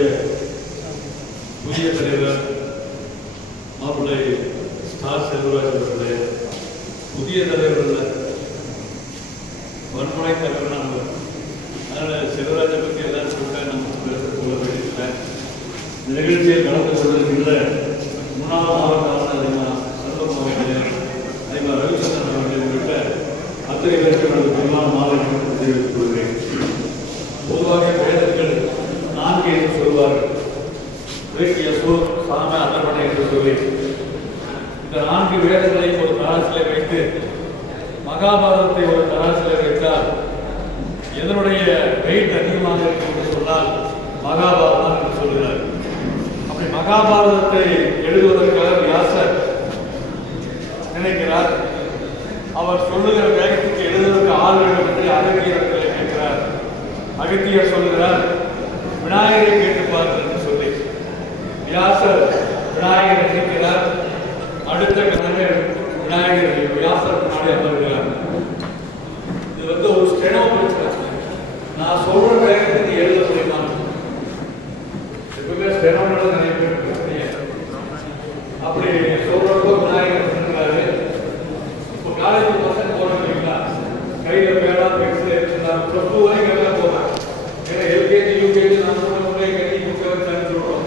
புதிய தலைவர் மாப்பிள்ளை ஸ்டார் செல்வராஜ் அவர்களுடைய புதிய தலைவர்கள் வன்முறை தலைவர் நம்ம அதனால் செல்வராஜை பற்றி எல்லாரும் சொல்லிட்டேன், நம்ம சொல்ல வேண்டியதில்லை. இந்த நிகழ்ச்சியில் கலந்து கொண்டிருக்கின்ற முன்னாள் மாவட்ட ஆளுநர் சண்முகம் அவர்களே, அதிபர் ரவிச்சந்திரன் அவர்களை உள்ளிட்ட அத்தனை பேருக்கு எனது பரிமாண மாவட்டம் தெரிவித்துக் கொள்கிறேன். பொதுவாக வேதங்கள் 4 என்று சொல்வார்கள். சாம அதர்வணை என்று சொல்லி இந்த 4 வேதங்களை ஒரு தராசிலே வைத்து மகாபாரதத்தை ஒரு தராசிலே வைத்தால் எதனுடைய வெயிட் அதிகமாக இருக்கும் என்று சொன்னால் மகாபாரதம் என்று சொல்கிறார். அப்படி மகாபாரதத்தை எழுதுவதற்காக வியாசர் நினைக்கிறார். அவர் சொல்லுகிற வேகத்துக்கு எழுதுவதற்கு ஆள் வேண்டும் என்று அகத்தியர்களை கேட்கிறார். அகத்தியர் சொல்லுகிறார், விநாயகரை கேட்டுப்பார்கள் என்று சொல்லி வியாசர் விநாயகரை நினைக்கிறார். அடுத்த கணவர் விநாயகர் வியாசர் முன்னாடி அமர்கிறார். இது ஒரு ஸ்டெனோ பிரச்சனை. நான் சொல்ற வேகத்துக்கு எழுத முடியுமா? எப்பவுமே ஸ்டெனோ நிறைய பேர் அப்படி சொல்றப்போ விநாயகர் சொன்னாரு. இப்போ காலேஜ் பசங்க போறாங்க இல்லைங்களா, கையில பேடா பென்சில் இருந்தாங்க, +2 வரைக்கும் எல்லாம் போறாங்க. ஏன்னா எல்கேஜி யூகேஜி நம்ம கட்டி யூகேஜி சொல்றோம்.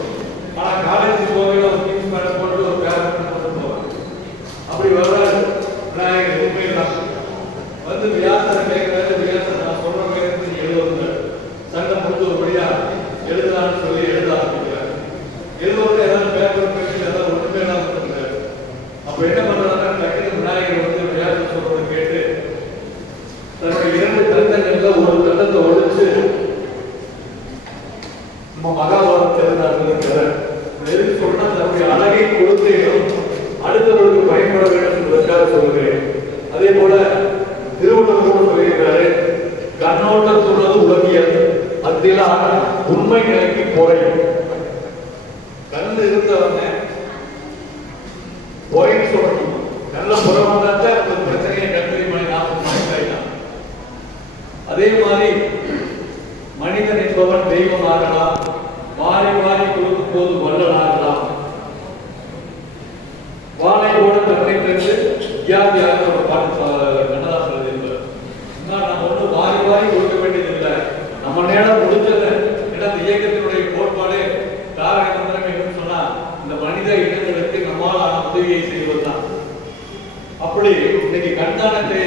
ஆனா காலேஜ் போகல ஒரு திங்ஸ் மேல போட்டு ஒரு பேரண்ட் போட்டு போவாங்க. அப்படி வர்றாரு விநாயகர் உண்மைதான் வந்து வியாசரை கேட்கிறாரு. வியாசர் நான் சொல்ற வேகத்துக்கு எழுதுங்க சங்கம் முடிஞ்சபடியா எழுதலான்னு சொல்லி எழுத ஆரம்பிக்கிறார். எழுதுவது ஏதாவது பேப்பர் பென்சில் ஏதாவது ஒன்றுமே தான் கொடுக்குறாரு. அப்ப என்ன பண்றாருன்னா டக்குனு விநாயகர் வந்து வியாசர் சொல்றதை கேட்டு தன்னுடைய 2 தந்தங்கள்ல ஒரு தந்தத்தை ஒழிச்சு நம்ம மகாபாரதத்தை எழுதார்கள். எதுக்கு சொன்னா தன்னுடைய அழகை கொடுத்து அடுத்தவர்களுக்கு பயன்பட வேண்டும் என்பதற்காக சொல்கிறேன். அதே போல திருவள்ளுவர் கூட சொல்லியிருக்கிறாரு, கண்ணோட்டம் சொல்றது உலகியல், அதில் உண்மை நிலைக்கு பொறை. கண்ணு இருந்தவங்க பொறைன்னு சொல்லணும். நல்ல புறம் வந்தாத்தான் ஒரு பிரச்சனையை கண்டறிமலை நாம. அதே மாதிரி மனிதன் என்பவன் தெய்வம் ஆகலாம், வாரி வாரி கொடுக்கும் போது வல்லல் ஆகலாம். வாழை கூட தன்னை தெரிந்து வியாதியாக ஒரு பாட்டு கண்ணதாசன் எழுதியிருப்பார். நம்ம ஒன்றும் வாரி வாரி கொடுக்க வேண்டியது இல்லை, நம்ம நேரம் முடிஞ்சது. ஏன்னா இந்த இயக்கத்தினுடைய கோட்பாடு தாரக மந்திரம் என்று சொன்னா இந்த மனித இனங்களுக்கு நம்மால் உதவியை செய்வதுதான். அப்படி இன்னைக்கு கண்தானத்தை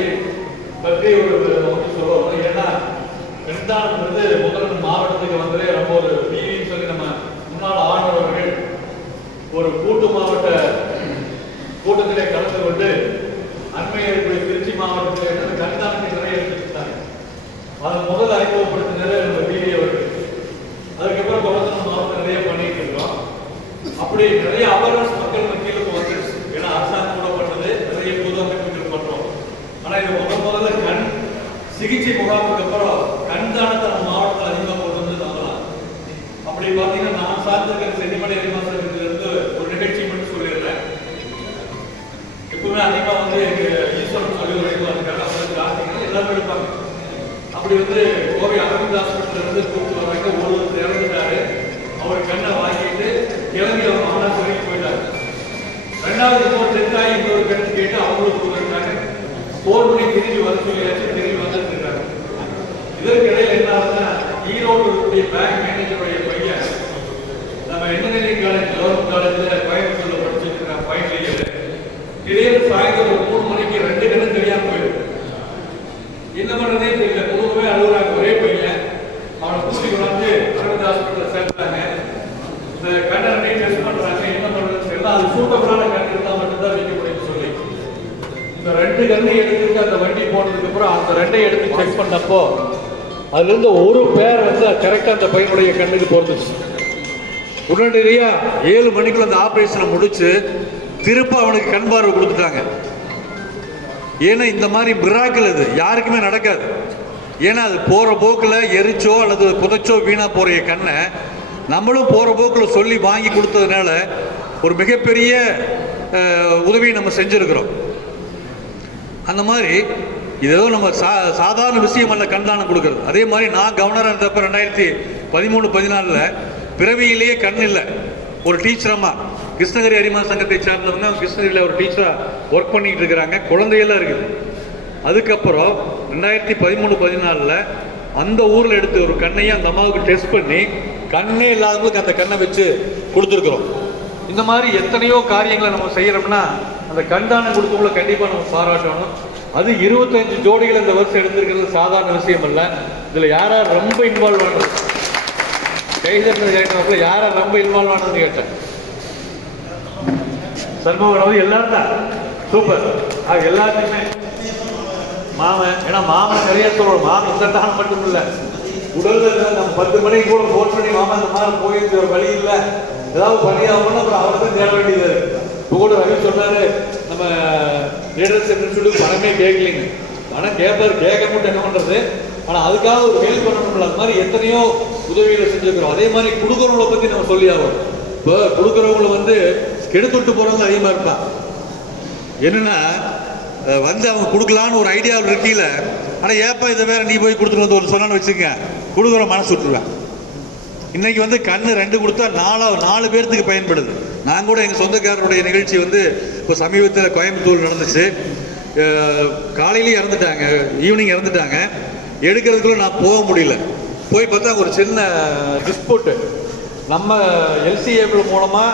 பற்றி ஒரு சொல்லுவோம். ஏன்னா கண்தானம் முதல் மாவட்டத்துக்கு வந்து ரொம்ப ஒரு டிவின்னு சொல்லி நம்ம முன்னாள் ஆளுநர்கள் ஒரு கூட்டு மாவட்ட கூட்டத்திலே கலந்து கொண்டு அண்மையில் திருச்சி மாவட்டத்தில் கண்தானத்தை நிறைய எடுத்துட்டாங்க. அதன் முதல் அறிமுகப்படுத்தினது நம்ம டிவி அவர்கள். அதுக்கப்புறம் குளத்தூர் மாவட்டம் நிறைய இப்படி நிறைய அவேர்னஸ் மக்கள் மத்தியில் இப்போ வந்துருச்சு. ஏன்னா அரசாங்கம் கூட பண்ணுறது, நிறைய பொது அமைப்புகள் பண்ணுறோம். ஆனால் இது முதல்ல கண் சிகிச்சை முகாமுக்கு அப்புறம் கண் தானத்தை நம்ம மாவட்டத்தில் அதிகமாக கொண்டு வந்து தாங்கலாம். அப்படி பார்த்தீங்கன்னா நான் சார்ந்திருக்கிற சென்னிமலை அறிவாசனத்திலிருந்து ஒரு நிகழ்ச்சி மட்டும் சொல்லிடுறேன். எப்பவுமே அதிகமாக வந்து எங்கள் ஈஸ்வரன் சொல்லி ஒரு இருக்காங்க, அவங்களுக்கு கார்த்திகை எல்லாருமே எடுப்பாங்க. அப்படி வந்து கோவை அரவிந்த் ஹாஸ்பிட்டல் இருந்து கூப்பிட்டு வர்றாங்க. ஒருவர் இறந்துட்டாரு, அவர் கண்ணை வாங்கிட்டு கிளம்பி அவர் மாமனா சொல்லிட்டு போயிட்டாரு. ரெண்டாவது இன்னொரு தெற்காய் இன்னொரு கண்ணு கேட்டு அவங்களுக்கு கொடுக்குறாங்க. 4 மணிக்கு திரும்பி வர சொல்லியாச்சு, திரும்பி வந்துட்டு இருக்காங்க. இதற்கு இடையில என்ன ஆகுதுன்னா, ஈரோடு இருக்கக்கூடிய பேங்க் மேனேஜருடைய பையன் நம்ம இன்ஜினியரிங் காலேஜ் கவர்மெண்ட் காலேஜில் கோயம்புத்தூர்ல படிச்சுட்டு இருக்காங்க ஃபைனல் இயர். திடீர்னு சாயந்தரம் ஒரு 3 மணிக்கு 2 கண்ணு தெரியாம போயிடுது. என்ன பண்றதே தெரியல, குடும்பமே அழுகுறாங்க. ஒரே பையன், அவனை கூட்டி கொண்டாந்து அரவிந்த் ஹாஸ்பிட்டல் சேர்த்தாங்க. இந்த கண்ணை டெஸ்ட் பண்றாங்க, என்ன பண்றதுன்னு தெரியல. அது சூட்டபுளான கண் இருந்தால் மட்டும்தான் வைக்க முடியும்னு சொல்லி இந்த 2 கண்ணை எடுத்துட்டு அந்த வண்டி போனதுக்கு அப்புறம் அந்த 2ஐயும் எடுத்து செக் பண்ணப்போ அதுல இருந்து ஒரு பேர் வந்து கரெக்டா அந்த பையனுடைய கண்ணுக்கு பொறுத்துச்சு. உடனடியா 7 மணிக்குள்ள அந்த ஆபரேஷனை முடிச்சு திருப்ப அவனுக்கு கண் பார்வை கொடுத்துட்டாங்க. ஏன்னா இந்த மாதிரி மிராக்கிள் இது யாருக்குமே நடக்காது. ஏன்னா அது போற போக்குல எரிச்சோ அல்லது புதைச்சோ வீணா போற கண்ணை நம்மளும் போற போக்குல சொல்லி வாங்கி கொடுத்ததுனால ஒரு மிகப்பெரிய உதவியை நம்ம செஞ்சிருக்கிறோம். அந்த மாதிரி இது ஏதோ நம்ம சாதாரண விஷயம் அல்ல கண்தானம் கொடுக்கறது. அதே மாதிரி நான் கவர்னராக இருந்தப்ப 2013-14 பிறவியிலேயே கண் இல்லை. ஒரு டீச்சரம்மா கிருஷ்ணகிரி அரிமா சங்கத்தை சார்ந்தவங்க கிருஷ்ணகிரியில் ஒரு டீச்சராக ஒர்க் பண்ணிட்டு இருக்கிறாங்க. குழந்தையெல்லாம் இருக்குது. அதுக்கப்புறம் 2013-14 அந்த ஊரில் எடுத்து ஒரு கண்ணையும் அந்த அம்மாவுக்கு டெஸ்ட் பண்ணி கண்ணே இல்லாதவங்களுக்கு அந்த கண்ணை வச்சு கொடுத்துருக்குறோம். இந்த மாதிரி எத்தனையோ காரியங்களை நம்ம செய்யறோம்னா அந்த கண்தானம் கொடுத்தவங்களை கண்டிப்பாக நம்ம பாராட்டணும். அது 25 ஜோடிகள் இந்த வருஷம் எடுத்திருக்கிறது சாதாரண விஷயம் இல்லை. இதில் யார் யார் ரொம்ப இன்வால்வ் ஆனது கைதட்டில் கேட்டவங்கள யார் யார் ரொம்ப இன்வால்வ் ஆனதுன்னு கேட்டேன். சண்முகம் எல்லாரும் தான் சூப்பர். அது எல்லாத்தையுமே மாமன், ஏன்னா மாமன் நிறைய சொல்லுவோம். மாமன் இந்த தானம் மட்டும் இல்லை, உடல்ல நம்ம 10 மணிக்கு கூட ஃபோன் பண்ணி மாமா இந்த மாதிரி போயிட்டு ஒரு வழி இல்லை ஏதாவது பண்ணியாகணும்னு அப்புறம் அவரை தான் தேட வேண்டியது இருக்கு. இப்போ கூட ரவி சொன்னாரு நம்ம லீடர்ஸ் சொல்லி பணமே கேட்கலைங்க. பணம் கேட்பாரு, கேட்க மட்டும் என்ன பண்றது, ஆனால் அதுக்காக ஒரு ஹெல்ப் பண்ணணும்ல. அது மாதிரி எத்தனையோ உதவிகளை செஞ்சுருக்கிறோம். அதே மாதிரி கொடுக்குறவங்களை பற்றி நம்ம சொல்லி ஆகணும். இப்போ கொடுக்குறவங்களை வந்து கெடுத்துட்டு போறவங்க அதிகமாக இருப்பான். என்னன்னா வந்து அவங்க கொடுக்கலான்னு ஒரு ஐடியாவில் இருக்கீல, ஆனால் ஏப்பா இதை வேற நீ போய் கொடுத்துட்டு வந்து ஒரு சொன்னான்னு வச்சுக்கங்க, கொடுக்குற மனசு விட்டுருவேன். இன்னைக்கு வந்து கண்ணு 2 கொடுத்தா 4 பேர்த்துக்கு பயன்படுது. நான் கூட எங்கள் சொந்தக்காரருடைய நிகழ்ச்சி வந்து இப்போ சமீபத்தில் கோயம்புத்தூர் நடந்துச்சு. காலையிலேயே இறந்துட்டாங்க, ஈவினிங் இறந்துட்டாங்க. எடுக்கிறதுக்குள்ள நான் போக முடியல. போய் பார்த்தா ஒரு சின்ன டிஸ்பியூட்டு. நம்ம எல்சிஏபிள் மூலமாக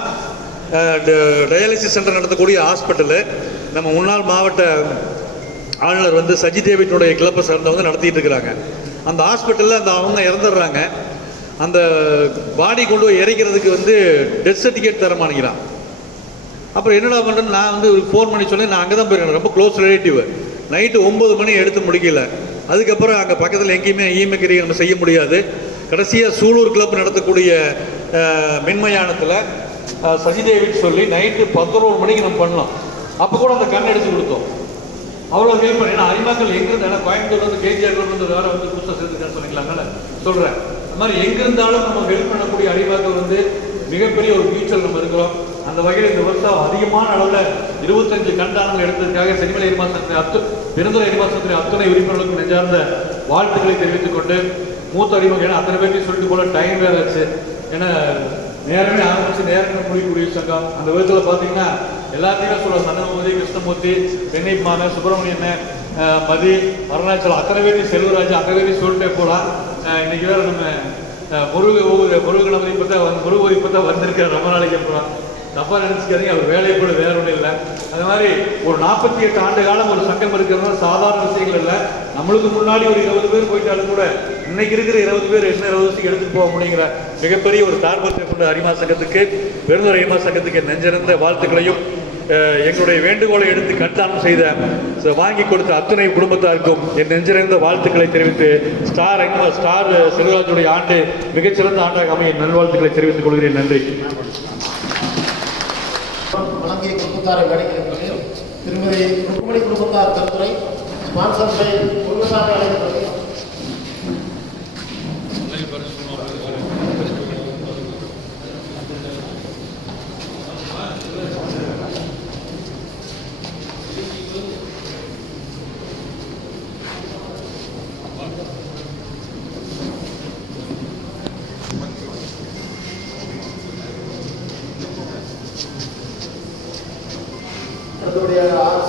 டயாலிசிஸ் சென்டர் நடத்தக்கூடிய ஹாஸ்பிட்டலு நம்ம முன்னாள் மாவட்ட ஆளுநர் வந்து சஜி டேவிட்னுடைய கிளப்பை சேர்ந்தவங்க நடத்திட்டு இருக்கிறாங்க. அந்த ஹாஸ்பிட்டலில் அவங்க இறந்துடுறாங்க. அந்த பாடி கொண்டு போய் இறக்கிறதுக்கு வந்து டெத் சர்டிஃபிகேட் தர மாட்டேங்கிறான். அப்புறம் என்னடா பண்ணுறேன்னு நான் வந்து ஒரு ஃபோன் பண்ணி சொல்லி நான் அங்கே தான் போயிருக்கேன். ரொம்ப க்ளோஸ் ரிலேட்டிவ். நைட்டு 9 மணி எடுத்து முடிக்கல. அதுக்கப்புறம் அங்கே பக்கத்தில் எங்கேயுமே ஈமக்கிரியை நம்ம செய்ய முடியாது. கடைசியாக சூலூர் கிளப் நடத்தக்கூடிய மின்மயானத்தில் சசி டேவிட் சொல்லி நைட்டு 11 மணிக்கு நம்ம பண்ணோம். அப்போ கூட அந்த கண் எடுத்து கொடுத்தோம். அவ்வளோ ஹெல்ப் பண்ணி. ஏன்னா அரிமாக்கள் எங்கேருந்து, ஏன்னா கோயம்புத்தூர் வந்து கேஜிஆர் வந்து வேறு வந்து புதுசாக சேர்த்துக்கான்னு சொன்னீங்களா, அதனால் சொல்கிறேன். அது மாதிரி எங்கிருந்தாலும் நம்ம ஹெல்ப் பண்ணக்கூடிய அரிமாக்கள் வந்து மிகப்பெரிய ஒரு ஃபியூச்சர் நம்ம இருக்கிறோம். அந்த வகையில் இந்த வருஷம் அதிகமான அளவில் 25 கண்தானங்கள் எடுத்ததுக்காக சென்னிமலை அரிமாசத்தின் பெருந்துறை அரிமாசத்தின் அத்தனை உறுப்பினர்களுக்கும் நெஞ்சார்ந்த வாழ்த்துக்களை தெரிவித்துக் கொண்டு மூத்த அறிமுகம் அத்தனை பேர்த்தையும் சொல்லிட்டு போல டைம் வேறு ஆச்சு. ஏன்னா நேரமே ஆரம்பிச்சு நேரமே முடிக்கக்கூடிய சங்கம். அந்த விதத்தில் பார்த்தீங்கன்னா எல்லாத்தையுமே சொல்லுவோம். சந்தனமூர்த்தி, கிருஷ்ணமூர்த்தி, வெண்ணெய் மாமன், சுப்பிரமணியன், மதி, அருணாச்சலம், அத்தனை பேரையும் செல்வராஜ், அத்தனை பேரையும் சொல்லிட்டே போகலாம். இன்னைக்கு வேறு நம்ம முருகனமதி இப்போ தான் முருகோதி இப்போ தான் வந்திருக்கார். ரொம்ப நாளைக்கு அப்புறம் தப்பாக நினச்சிக்காதீங்க, அவர் வேலையை கூட வேற ஒன்றும் இல்லை. அது மாதிரி ஒரு 48 ஆண்டு காலம் ஒரு சங்கம் இருக்கிறது சாதாரண விஷயங்கள் இல்லை. நம்மளுக்கு முன்னாடி ஒரு 20 பேர் போயிட்டாலும் கூட இன்னைக்கு இருக்கிற 20 பேர் என்ன 20 வருஷத்துக்கு எடுத்துட்டு போக முடியுங்கிற மிகப்பெரிய ஒரு தார்பத்தை கொண்ட அரிமா சங்கத்துக்கு, பெருந்துறை அரிமா சங்கத்துக்கு நெஞ்சிறந்த வாழ்த்துக்களையும் எங்களுடைய வேண்டுகோளை எடுத்து கண்தானம் செய்த வாங்கி கொடுத்த அத்தனை குடும்பத்தாருக்கும் என் நெஞ்சிறந்த வாழ்த்துக்களை தெரிவித்து ஸ்டார் செல்வராஜுடைய ஆண்டு மிகச்சிறந்த ஆண்டாக அமைய நல்வாழ்த்துக்களை தெரிவித்துக் கொள்கிறேன். நன்றி. பத்திரிகை குடும்பத்தாரை வேலைக்கு திருமதி ருக்குமணி குடும்பத்தார் கருத்துரை ஸ்பான்சர் பை குடும்பத்தாரை அழைக்கிறது.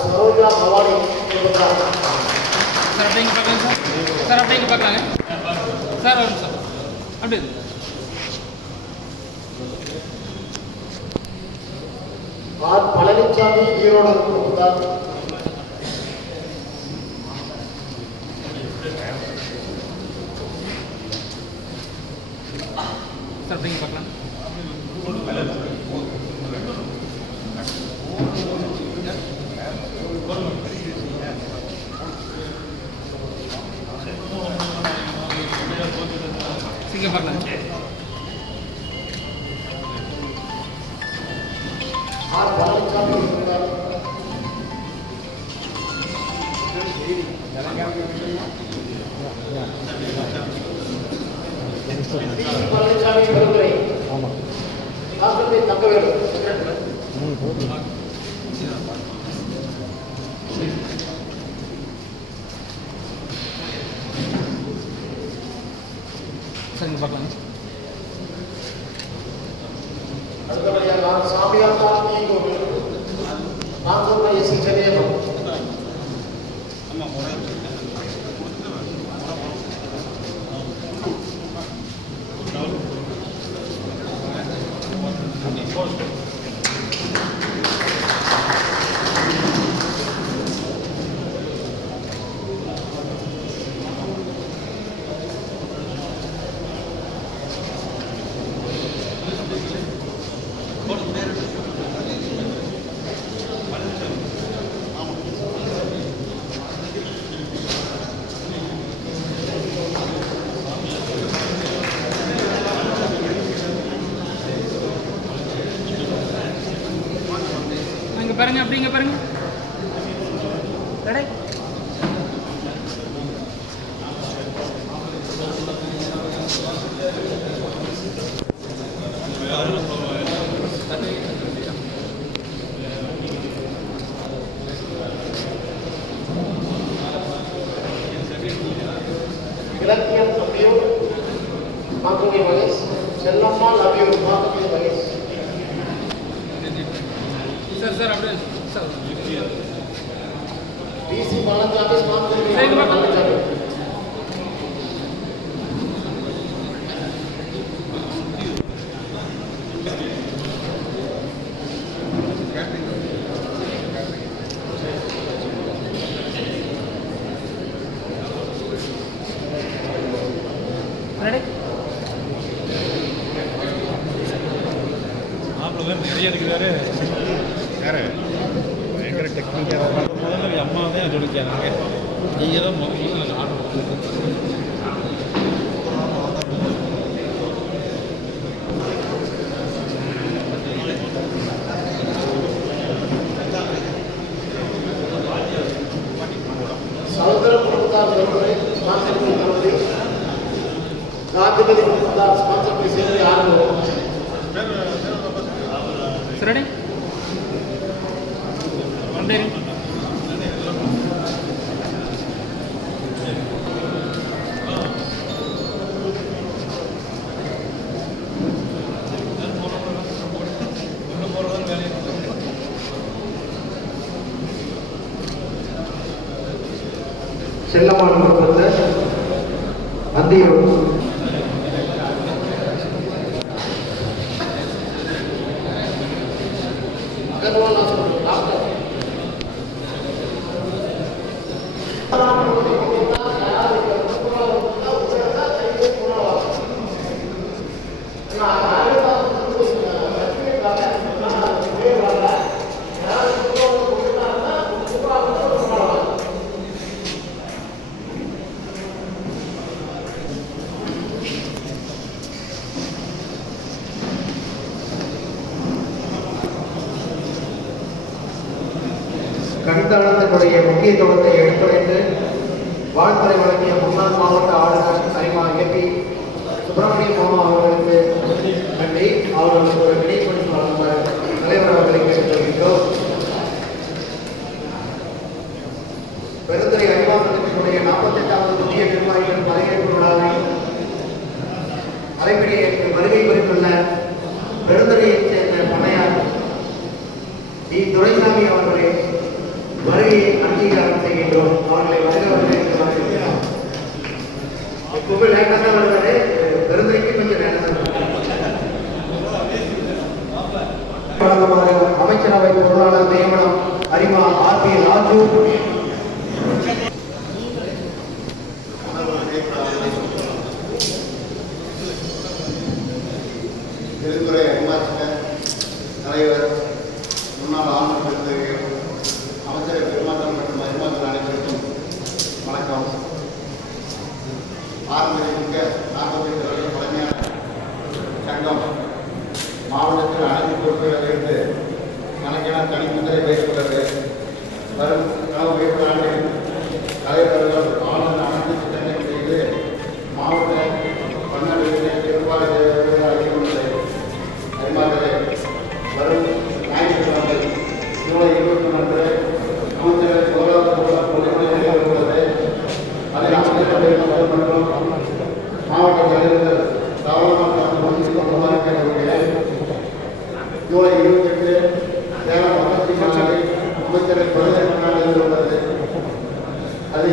சரோஜா பவானி குடும்பத்தார். சார் அப்படிங்க பார்க்கலாங்க சார். சார் அப்படிங்க பார்க்கலாங்க சார். வரும் சார் அப்படியே ஆர் பழனிசாமி ஈரோடு குடும்பத்தார். சார் அப்படிங்க பார்க்கலாம். சீக்கிரம் பார்க்கலாம். ஆர் பழனிசாமி குடும்பத்தார். பழனிசாமி கருத்துரை. ஆமாம். டாக்டர் தங்கவேலு. சரிங்க பார்க்கலாம். அடுத்தபடியாக நான் சாமியாத்தா ஈகோவில் நான் சொல்ற எஸ் சென்னையம். பாருங்க அப்படிங்க பாருங்க. கடை இலக்கியம் அபியூர் மாக்குமி மகேஷ். செல்லம்மா அபியூர் மாக்குமி மகேஷ். சார் சார் அப்படியே சார். டிசி பழனிசாமி மாக்குமி சரிங்க பார்க்கலாம். பழனிசாமி. ரெடி மாப்பிள்ளை நிறைய இருக்கிறாரு. யாரு பயங்கர டெக்னிக்காக முதல்ல அம்மா தான் சொல்லிக்கிறாங்க. நீங்கள் தான் முதல்ல ஆர்டர் கொடுத்துருக்கீங்க. சகோதர குடும்பத்தார் கருத்துரை ஸ்பான்சர் பை கருத்துரை. காந்திமதி குடும்பத்தார் ஸ்பான்சர் பை சேவை ஆரம்பம். ரெடி அப்படியே செல்லம்மாள் குடும்பத்தார் அந்தியூர். Agarwal hospital doctor. கண்தானத்தினுடைய முக்கியத்துவத்தை எடுத்துரைத்து வாழ்த்துறை வழங்கிய முன்னாள் மாவட்ட ஆளுநர் அரிமா ஏபி சுப்பிரமணிய மாமா அவர்களுக்கு நன்றி. அவர்களுக்கு ஒரு நினைவுபடுத்தி வழங்குமாறு தலைவர் அவர்களை கேட்டுக்கொள்கின்றோம். பெருந்துறை அறிவாசனத்தினுடைய 48வது புதிய நிர்வாகிகள் பதவியேற்பு விழாவில் அரைப்படியேற்று வருகை குறித்துள்ள பெருந்துறையைச் சேர்ந்த பண்ணையார் டி துரைசாமி அவர்களை வருகையை அங்கீகாரம் செய்கின்றோம். அவர்களை வருகிறவர்கள் எப்பவுமே லேட்டாக தான் வருவாரு, பெருந்துறைக்கு கொஞ்சம் லேட்டாக தான். அமைச்சரவை பொருளாளர் நியமனம் அரிமா ஆர்.பி. ராஜு. பெருந்துறை அறிவாசன தலைவர், முன்னாள் ஆளுநர் பெருந்தகைகள், அமைச்சரை பெருமாற்றம் மற்றும் அறிவாசல் அனைவருக்கும் வணக்கம். பாரம்பரியமிக்க 42 வருட பழமையான சங்கம் மாவட்டத்தில் அனைத்து பொறுப்புகளை இருந்து கணக்கென தனிமுத்திரை வைத்துள்ளது. வரும் கனவு வைப்பு ஆண்டில் தலைவர்கள் ஆளுநர் அனைத்து திட்டங்களை செய்து மாவட்ட பன்னெண்டு பெரும்பாலும் அறிவுள்ளது. அறிமாதலை வரும் ஞாயிற்றுக்கிழமை ஜூலை 21 அமைச்சர் உள்ளது. அதில் அமைச்சர் மற்றும் மாவட்ட தலைவர்கள் தவறான ஜூலை 28 சேலம் அமைச்சரை பதவியேற்க உள்ளது. அது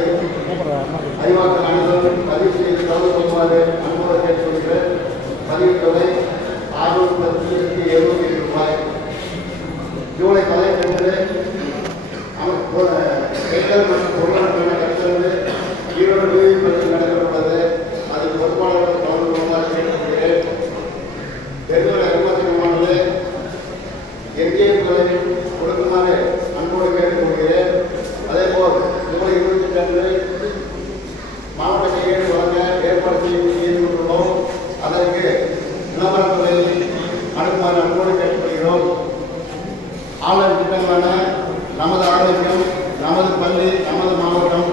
அறிவாற்றல் அனைவரும் பதிவு செய்து கலந்து அன்போடு கேட்டுக்கொள்கிற பதிவு தொகை ரூபாய். ஜூலை 18 பெண்கள் மற்றும் பொருளாதார கருத்து ஈரோடு நடக்கப்பட்டது. அதில் பொறுப்பாளர்கள் கலந்து கொள்ளுமாறு கேட்டுக்கொள்கிறேன். பெருந்துறை அறிவாற்றமானது எங்கேயும்களை கொடுக்குமாறு அன்போடு கேட்டுக்கொள்கிறேன். அதேபோல் ஜூலை 28 மாவட்ட கையேடு வழங்க ஏற்பாடு செய்துள்ளோம். அதற்கு விளம்பரத்துறை அனுப்புமாறு அன்போடு கேட்டுக்கொள்கிறோம். ஆன்லைன் திட்டங்களான நமது ஆரோக்கியம், நமது பள்ளி, நமது மாவட்டம்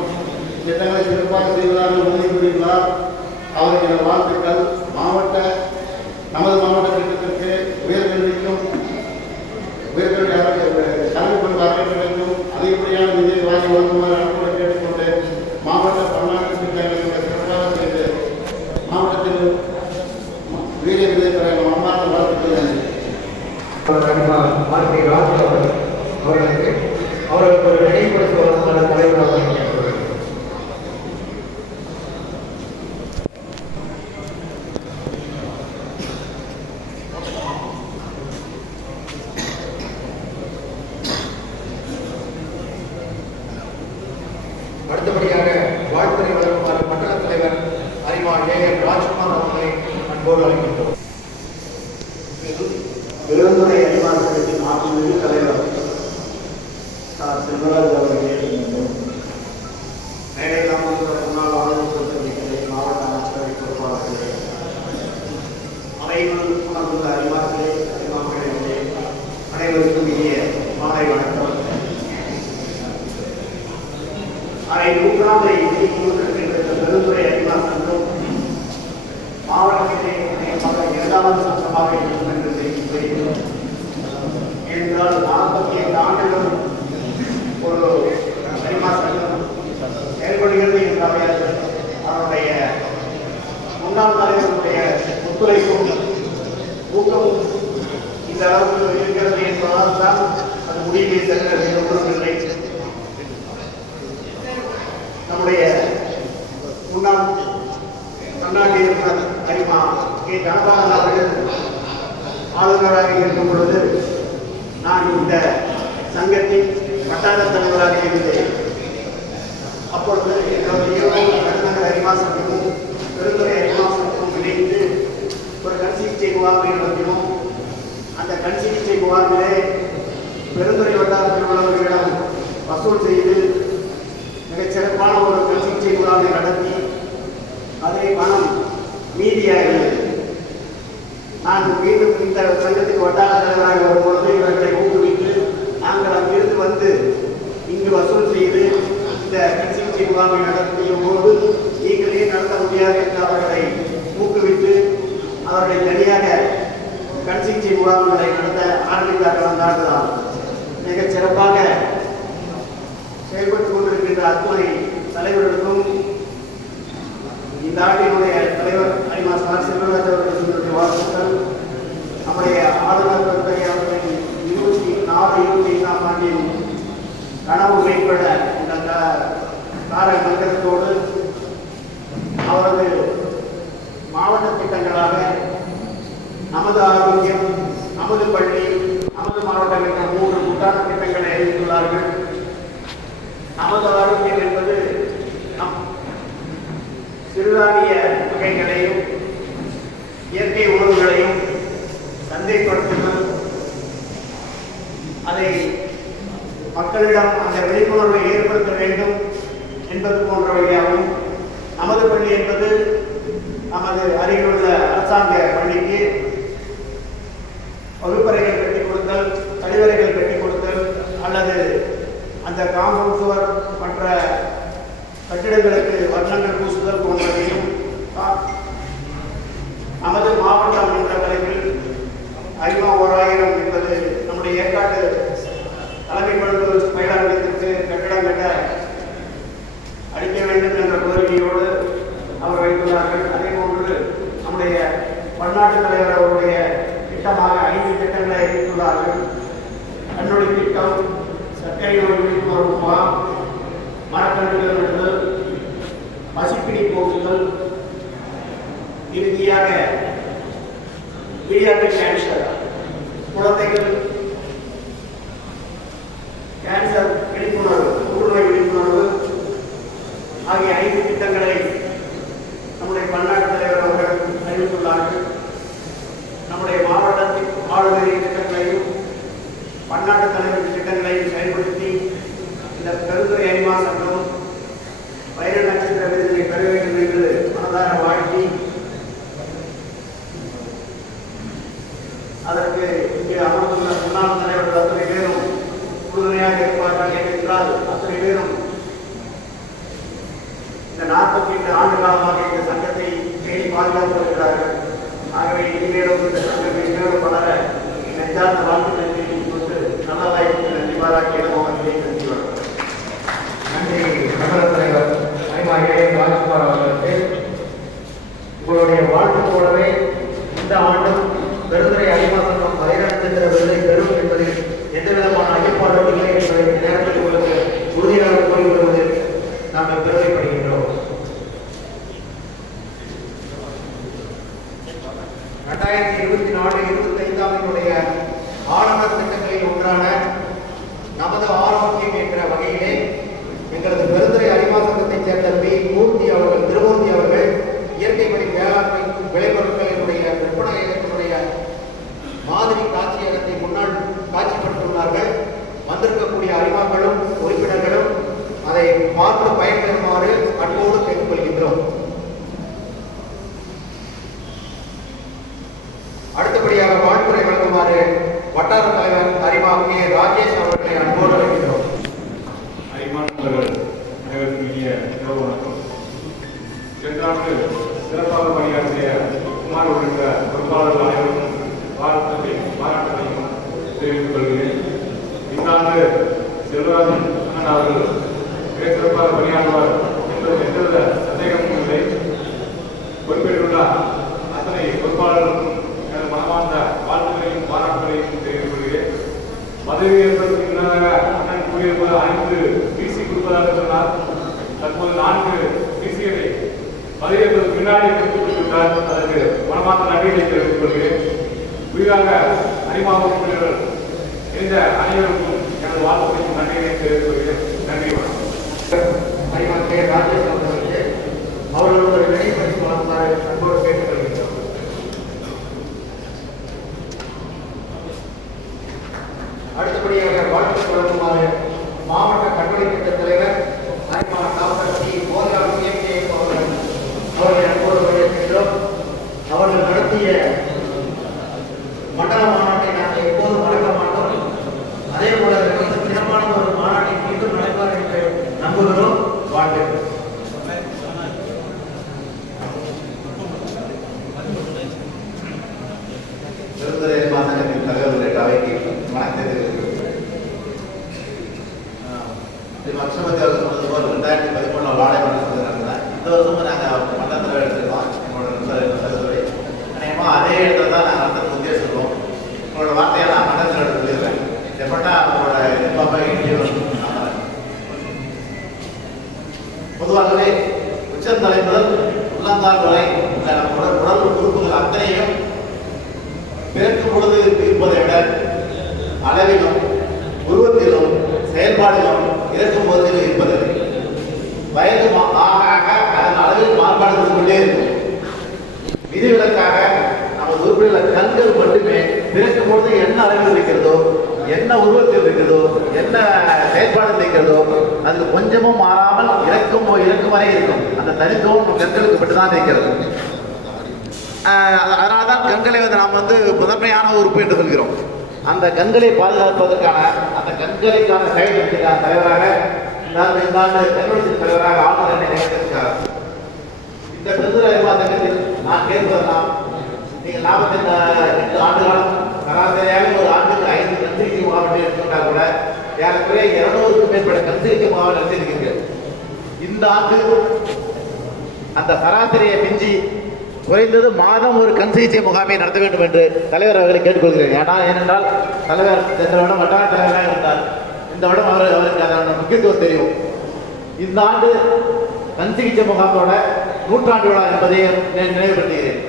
திட்டங்களை சிறப்பாக செய்வதாக உறுதி கூறியுள்ளார். அவருக்கு வாழ்த்துக்கள். நமது மாவட்ட திட்டத்திற்கு உயர்கல்விக்கும் கல்வி கொண்டு வரவேற்க வேண்டும். அதிகப்படியான நிதியை வாங்கி வழங்குமாறு அன்போடு கேட்டுக்கொண்டு மாவட்ட பன்னாட்டு திட்டங்களை சிறப்பாக செய்து மாவட்டத்தில் வீரிய விதை பெற மனமார்ந்த வாழ்த்துக்கள். ஆர்.பி. ராஜு அவர்களுக்கு ஒரு நினைவுபடுத்தி வழங்குமாறு தலைவர் அவர்கள் கேட்டுக்கொள்கிறேன். அடுத்தபடியாக வாழ்த்துறை வழங்குமாறு மண்டல தலைவர் அரிமா ஏ.எம். ராஜ்குமார் அவர்களை அன்போடு அழைக்கின்றோம். பெருந்துறை அறிவாசனத்தின் ஆட்சிமிகு தலைவர் செல்வராஜ் அவர்களே, மேடையில் முன்னாள் ஆளுநர் மாவட்ட அமைச்சரவை பொறுப்பாளர்களே, அனைவரும் உணர்ந்துள்ள அறிவார்களே, அறிவார்களே, அனைவருக்கும் இனிய மாலை வணக்கம். அரை நூற்றாண்டை கொண்டிருக்கின்ற பெருந்துறை அறிவாசனம் மாவட்டத்திலே 2வது சட்டமாக இருக்கும் என்று தெரிவிக்கிறேன். என்றால் 45 ஆண்டுகள் ஒரு அறிவாசனம் செயல்படுகிறது என்றாலே அவருடைய முன்னாள் தலைவருடைய ஒத்துழைப்பும் ஊக்கமும் இந்த அளவுக்கு இருக்கிறது என்பதால் தான் அது முடிவை செல்கிறது ஒன்றுமில்லை. நம்முடைய முன்னாள் தமிழ்நாட்டு இயக்குனர் அரிமா கே. கணபாலன் அவர்கள் ஆளுநராக இருக்கும் பொழுது நான் இந்த சங்கத்தின் வட்டார தலைவராக இருந்தேன். அப்பொழுது என்னுடைய கருநகர் அறிவாசனமும் பெருந்துறை அறிவாசனமும் இணைந்து ஒரு கண் சிகிச்சை முகாமை நடத்தினோம். அந்த கண் சிகிச்சை முகாமிலே பெருந்துறை வட்டாரத்தில் உள்ளவர்களிடம் வசூல் செய்து மிகச் சிறப்பான ஒரு கண் சிகிச்சை முகாமை நடத்தி அதே பணம் மீதியாகிறது. நான் மீண்டும் இந்த சங்கத்துக்கு வட்டார தலைவராக வரும்பொழுது இவர்களை ஊக்குவித்து நாங்கள் அங்கிருந்து வந்து சலுகைகளையும் இயற்கை உணவுகளையும் சந்தைப்படுத்துதல், அதை மக்களிடம் அந்த விழிப்புணர்வை ஏற்படுத்த வேண்டும் என்பது போன்றவையாகவும், நமது பள்ளி என்பது நமது அருகிலுள்ள அரசாங்க பள்ளிக்கு வகுப்பறைகள் கட்டிக் கொடுத்தல், கழிவறைகள் கட்டிக் கொடுத்தல் அல்லது அந்த காம்பவுண்ட் சுவர் மற்ற கட்டிடங்களுக்கு வர்ணங்கள் பூசுதல் போன்றவையும் நமது மாவட்டம் என்ற தலைப்பில் 50,000 என்பது நம்முடைய ஏற்காடு தலைமை பண்பு பயிலரங்கத்திற்கு கட்டிடம் கட்ட அளிக்க வேண்டும் என்ற கோரிக்கையோடு அவர் வைத்துள்ளார்கள். அதே போன்று நம்முடைய பன்னாட்டு தலைவர் அவருடைய திட்டமாக 5 திட்டங்களை அறிவித்துள்ளார்கள். கண்ணொளி திட்டம், சர்க்கரை நோய் விழிப்புணர்வு முகாம், மரக்கன்றுகள் நடுதல், பசிப்பிடி போக்குதல், இறுதியாக பீடியாட்ரிக் கேன்சர், குழந்தைகள் கேன்சர் விழிப்புணர்வு, புற்றுநோய் விழிப்புணர்வு ஆகிய 5 திட்டங்களை நம்முடைய பன்னாட்டு தலைவர் அவர்கள் அறிவித்துள்ளார்கள். நம்முடைய மாவட்டத்தின் ஆளுநரின் திட்டங்களையும் பன்னாட்டு தலைவரின் திட்டங்களையும் செயல்படுத்தி இந்த பெருந்துறை ஐமா சங்கம் வைர நட்சத்திர விருதினை பெற வேண்டும் என்று மனதார வாழ்த்தி, அதற்கு இங்கே அமர்ந்துள்ள முன்னாள் தலைவர்கள் அத்தனை பேரும் உறுதுணையாக இருப்பார்கள் என்றால் அத்தனை பேரும் இந்த 48 ஆண்டு காலமாக இந்த சங்கத்தை பேணி பாதுகாத்து வருகிறார்கள். ஆகவே இனிமேலும் இந்த சங்கம் இனிமேலும் வளர நெஞ்சார்ந்த வாழ்த்துக்களை தெரிவித்துக் கொண்டு நல்ல வாய்ப்புக்கு நன்றி பாராட்டி இடமோகத்தை நன்றி வணக்கம். நன்றி நகர தலைவர் ஐமாயே ராஜ்குமார் அவர்களுக்கு. உங்களுடைய வாழ்த்து போலவே இந்த ஆண்டும் பெருந்துறை ஐமா சங்கம் வைரநட்சத்திர விருதை பெறும் என்பதில் எந்த விதமான ஐயப்பாடும் இல்லை என்பதை இந்த நேரத்தில் உங்களுக்கு உறுதியாக கூறிவிடுவதில் நாங்கள் பெருமைப்படுகின்றோம். 2024-25 ஆளுநர் திட்டங்களில் ஒன்றான நமது ஆரோக்கியம் என்ற வகையிலே எங்களது பெருந்துறை அறிவா சங்கத்தைச் சேர்ந்த மூர்த்தி அவர்கள், திருமூர்த்தி அவர்கள் இயற்கை வழி வேளாண்மை விளைபொருட்களினுடைய விற்பனையகத்தினுடைய மாதிரி காட்சியகத்தை முன்னால் காட்சிப்படுத்தியுள்ளார்கள். வந்திருக்கக்கூடிய அறிவாக்களும் உறுப்பினர்களும் அதை பார்த்து பயன்பெறுமாறு அன்போடு கேட்டுக்கொள்கின்றோம். அடுத்தபடியாக வாழ்த்துறை வழங்குமாறு வட்டார தலைவர் அறிவா கே ராஜேஷ் அவர்களை அன்போடு அழைக்கின்றோம். சென்றாண்டு சிறப்பாக பணியாற்றிய குமார் உள்ளிட்ட பொறுப்பாளர்கள் அனைவருக்கும் வாழ்த்துக்களையும் பாராட்டுகளையும் தெரிவித்துக் கொள்கிறேன். இந்தாண்டு செல்வராஜன் அண்ணன் அவர்கள் மிக சிறப்பாக பணியாற்றுவார் என்பது எந்தவித சந்தேகமும் இல்லை. பொறுப்பேற்றுள்ள அத்தனை பொறுப்பாளர்களுக்கும் எனது மனமார்ந்த வாழ்த்துக்களையும் பாராட்டுகளையும் தெரிவித்துக் கொள்கிறேன். பதவி ஏற்பதற்கு முன்னதாக அண்ணன் கூறியிருப்பது 5 பிசி கொடுப்பதாக சொன்னார். தற்போது 4 பிசிகளை பதவியேற்பதற்கு முன்னாடி கொடுத்துவிட்டார். அதற்கு மனமார்ந்த நன்றியை தெரிவித்துக் கொள்கிறேன். புதிதாக அறிமுக உறுப்பினர்கள் இந்த அனைவருக்கும் எனது வாழ்த்துக்களையும் நன்றியை தெரிவித்துக் கொள்கிறேன். நன்றி, வணக்கம். அறிவா கே ராஜேஷ் அவர்களுக்கு அவர்களுடைய நினைப்பரிசு வழங்குமாறு அன்போடு கேட்டுக்கொள்கின்றோம். அடுத்தபடியாக வாழ்த்து வழங்குமாறு மாவட்ட கல்வி திட்ட தலைவர் அறிவா டாக்டர் சி போதிராஜ் அவர்களை அன்போடு வரவேற்கின்றோம். அவர்கள் நடத்திய மண்டல மாநாட்டை நாங்கள் எப்போதும் மறக்க மாட்டோம். அதே போல சிறப்பான ஒரு மாநாட்டை மீண்டும் நடப்பார் என்று நம்புகிறோம். வாழ்த்துக்கள். பெருந்துறை மாசங்கத்தின் தலைவர்களுடைய அவைக்கு வணக்கத்தை தெரிவித்துள்ளேன். லட்சுமதி அவர்கள் சொன்னது போல் 2013 வாடகை மண்டலத்தில் நடந்தேன். இந்த வருஷமும் நாங்கள் மண்டலத்தில் எடுத்துருக்கோம். எங்களோட தலைவரை அநேகமாக அதே இடத்துல தான் நாங்கள் நடத்த உத்தேசிக்கிறோம். உங்களோட வார்த்தையை நான் மண்டலத்தில் எடுத்து சொல்லிடுறேன். எப்பட்டா உங்களோட பொதுவாகவே உச்சந்தலை முதல் உள்ளங்கால் வரை நம்மளோட உடல் உறுப்புகள் அத்தனையும் பிறக்கும் பொழுது இருப்பதை விட அளவிலும் உருவத்திலும் செயல்பாடுகளும் இறக்கும் போதிலும் இருப்பதில்லை. வயது ஆக ஆக அதன் அளவில் மாறுபாடு கொண்டே இருக்கும். பிறக்கும் பொழுது என்ன அளவில் இருக்கிறதோ, என்ன உருவத்தில் இருக்கிறதோ, என்ன செயற்பாடு இருக்கிறதோ, அதுக்கு கொஞ்சமும் மாறாமல் இறக்கும் வரை இருக்கும். அந்த தனித்துவம் கண்களுக்கு மட்டும்தான் இருக்கிறது. அதனால்தான் கண்களை நாம் முதன்மையான உறுப்பு என்று சொல்கிறோம். அந்த கண்களை பாதுகாப்பதற்கான, அந்த கண்களுக்கான செயல்படுத்திக்கான தலைவராக இந்த ஆண்டு கண்ணுறுத்தி தலைவராக ஆளுநர் என்னை நியமித்திருக்கிறார். இந்த பெருந்துறை அறிவா சங்கத்தில் நான் கேட்பதெல்லாம், நீங்கள் 48 ஆண்டு காலம் சராசரியாக ஒரு ஆண்டுக்கு 5 கண் சிகிச்சை முகாம் எடுத்துக்கொண்டால் கூட ஏறக்குறைய 200க்கும் மேற்பட்ட கண் சிகிச்சை முகாம் நடத்தியிருக்கிறீர்கள். இந்த ஆண்டு அந்த சராசரியை மிஞ்சி குறைந்தது மாதம் ஒரு கண் சிகிச்சை முகாமை நடத்த வேண்டும் என்று தலைவர் அவர்களை கேட்டுக்கொள்கிறேன். ஏனென்றால் தலைவர் சென்ற வருடம் வட்டார தலைவராக இருந்தார். இந்த வருடம் அவருக்கு அதோட முக்கியத்துவம் தெரியும். இந்த ஆண்டு கண் சிகிச்சை முகாமோட 100ஆண்டு விழா என்பதை நினைவுபடுத்துகிறேன்.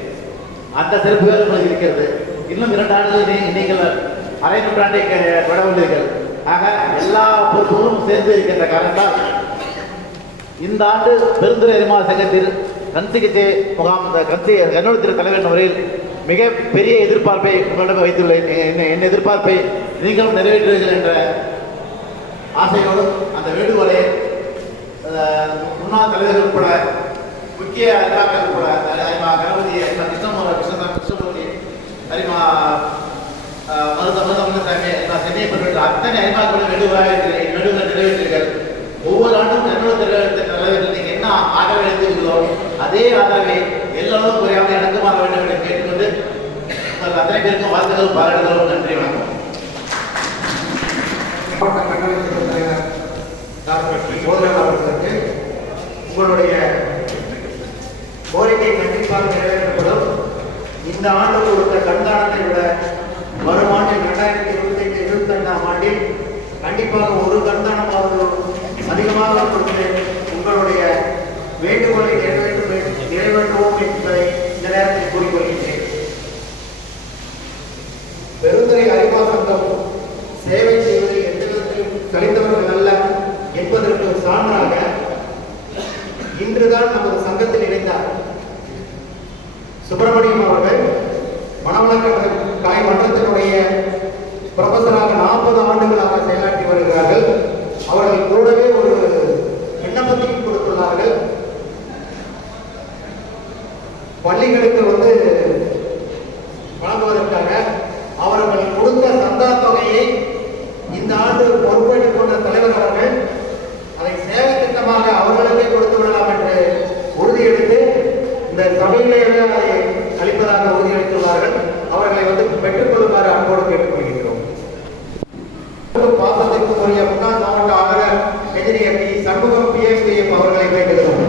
அந்த சிறப்புகள் உங்களுக்கு இருக்கிறது. இன்னும் 2 ஆண்டுகள் நீங்கள் அரை நூற்றாண்டை விட உள்ளீர்கள். ஆக எல்லா பொறுப்புகளும் சேர்ந்து இருக்கின்ற காரணத்தால் இந்த ஆண்டு பெருந்துறை அறிமுக சங்கத்தில் கண் சிகிச்சை முகாம் கண்ணுறுத்தி தலைவர் முறையில் மிக பெரிய எதிர்பார்ப்பை உங்களிடம் வைத்துள்ளேன். என் எதிர்பார்ப்பை நீங்களும் நிறைவேற்றுவீர்கள் என்ற ஆசையோடு அந்த வேண்டுகோளை முன்னாள் தலைவர்கள் உட்பட முக்கிய அறிவாக்கள் உட்பட கணபதி கிருஷ்ணமூர்த்தி அறிமா மருதமிழசாமி சென்னை பெற்ற அத்தனை அறிவாக்களும் வேண்டுகோளை நிறைவேற்றீர்கள். ஒவ்வொரு ஆண்டும் கண்ணுறுத்தி தலைவர்கள் நீங்கள் என்ன ஆதரவு எடுத்துக்கிறீர்களோ அதே ஆதரவை எல்லோரும் குறையாமல் இணக்கமாக வேண்டும் என்று கேட்டுக்கொண்டு அத்தனை பேருக்கும் வாழ்த்துக்களும் பாராட்டுகளும். நன்றி, வணக்கம். அவர்களுக்கு உங்களுடைய கோரிக்கை கண்டிப்பாக நிறைவேற்றப்படும். இந்த ஆண்டு கொடுத்த கண்தானத்தை விட வரும் ஆண்டில் 2025-22ஆம் ஆண்டில் கண்டிப்பாக ஒரு கண்தானமாவது அதிகமாக கொடுத்து உங்களுடைய வேண்டுகோளை நிறைவேற்றுவோம் என்பதை இந்த நேரத்தில் கூறிக்கொள்கின்றேன். பெருந்துறை அறிவா சங்கம் சேவை செய்வதில் எந்த விதத்திலும் கழிந்தவர்கள் அல்ல என்பதற்கு சான்றாக இன்றுதான் நமது சங்கத்தில் இணைந்தார் சுப்பிரமணியம் அவர்கள். மனவளக்கலை கலை மன்றத்தினுடைய ப்ரொஃபஸராக 40 ஆண்டுகளாக செயலாற்றி வருகிறார்கள். அவர்கள் கூடவே ஒரு விண்ணப்பத்தையும் கொடுத்துள்ளார்கள். பள்ளிகளுக்கு வழங்குவதற்காக அவர்கள் கொடுத்த சந்தா தொகையை இந்த ஆண்டு பொறுப்பேற்றுக் கொண்ட தலைவர் அவர்கள் அதை சேவை திட்டமாக அவர்களுக்கே கொடுத்து விடலாம் என்று உறுதியெடுத்து இந்த சபையிலேயே அதை அளிப்பதாக உறுதியளித்துள்ளார்கள். அவர்களை பெற்றுக் கொள்ளுமாறு அன்போடு கேட்டுக்கொள்கிறோம். பாசத்திற்குரிய முன்னாள் மாவட்ட ஆளுநர் எதிரியர் டி சண்முகம் PFPF அவர்களை வேண்டுகிறோம்.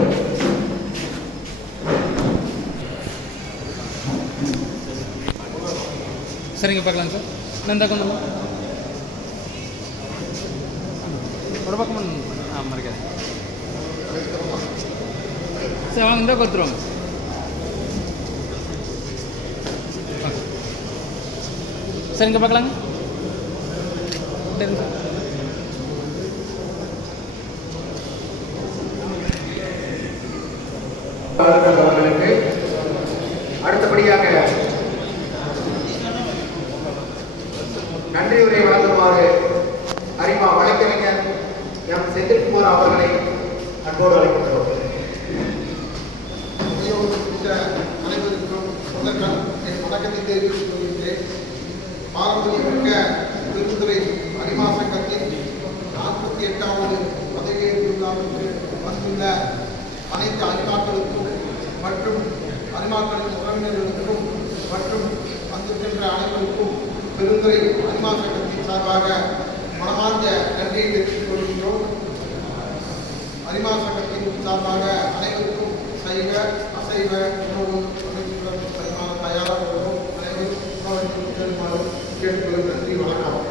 சரிங்க, பார்க்கலாம் சார். இந்த கொஞ்சம் ஒரு பக்கம் மறைக்காது சார். வாங்க, இந்த கொடுத்துருவாங்க. சரிங்க, பார்க்கலாங்க. அவர்களுக்கு அடுத்தபடியாக நன்றி உரை வழங்குமாறு அறிமா வழக்கறிஞர் எம் செந்தில்குமார் அவர்களை அன்போடு அழைக்கின்றோம். அனைவருக்கும் வணக்கத்தை தெரிவித்துக் கொள்கின்றேன். பாரம்பரியமிக்க பெருந்துறை அறிமா சங்கத்தின் 48வது பதவியேற்பு விழாவிற்கு வந்துள்ள அனைத்து அறிமாக்களுக்கும் மற்றும் அறிமாக்களின் உறவினர்களுக்கும் மற்றும் வந்திருக்கின்ற அனைவருக்கும் பெருந்துறை அறிமா சங்கத்தின் சார்பாக மனமார்ந்த நன்றியை தெரிவித்துக் கொள்கின்றோம். அறிமா சங்கத்தின் சார்பாக அனைவருக்கும் சைவ அசைவ உணவு பரிமாற தயாராக உள்ளோம். அனைவரும் கேட்டுக்கொள்ளும். நன்றி, வணக்கம்.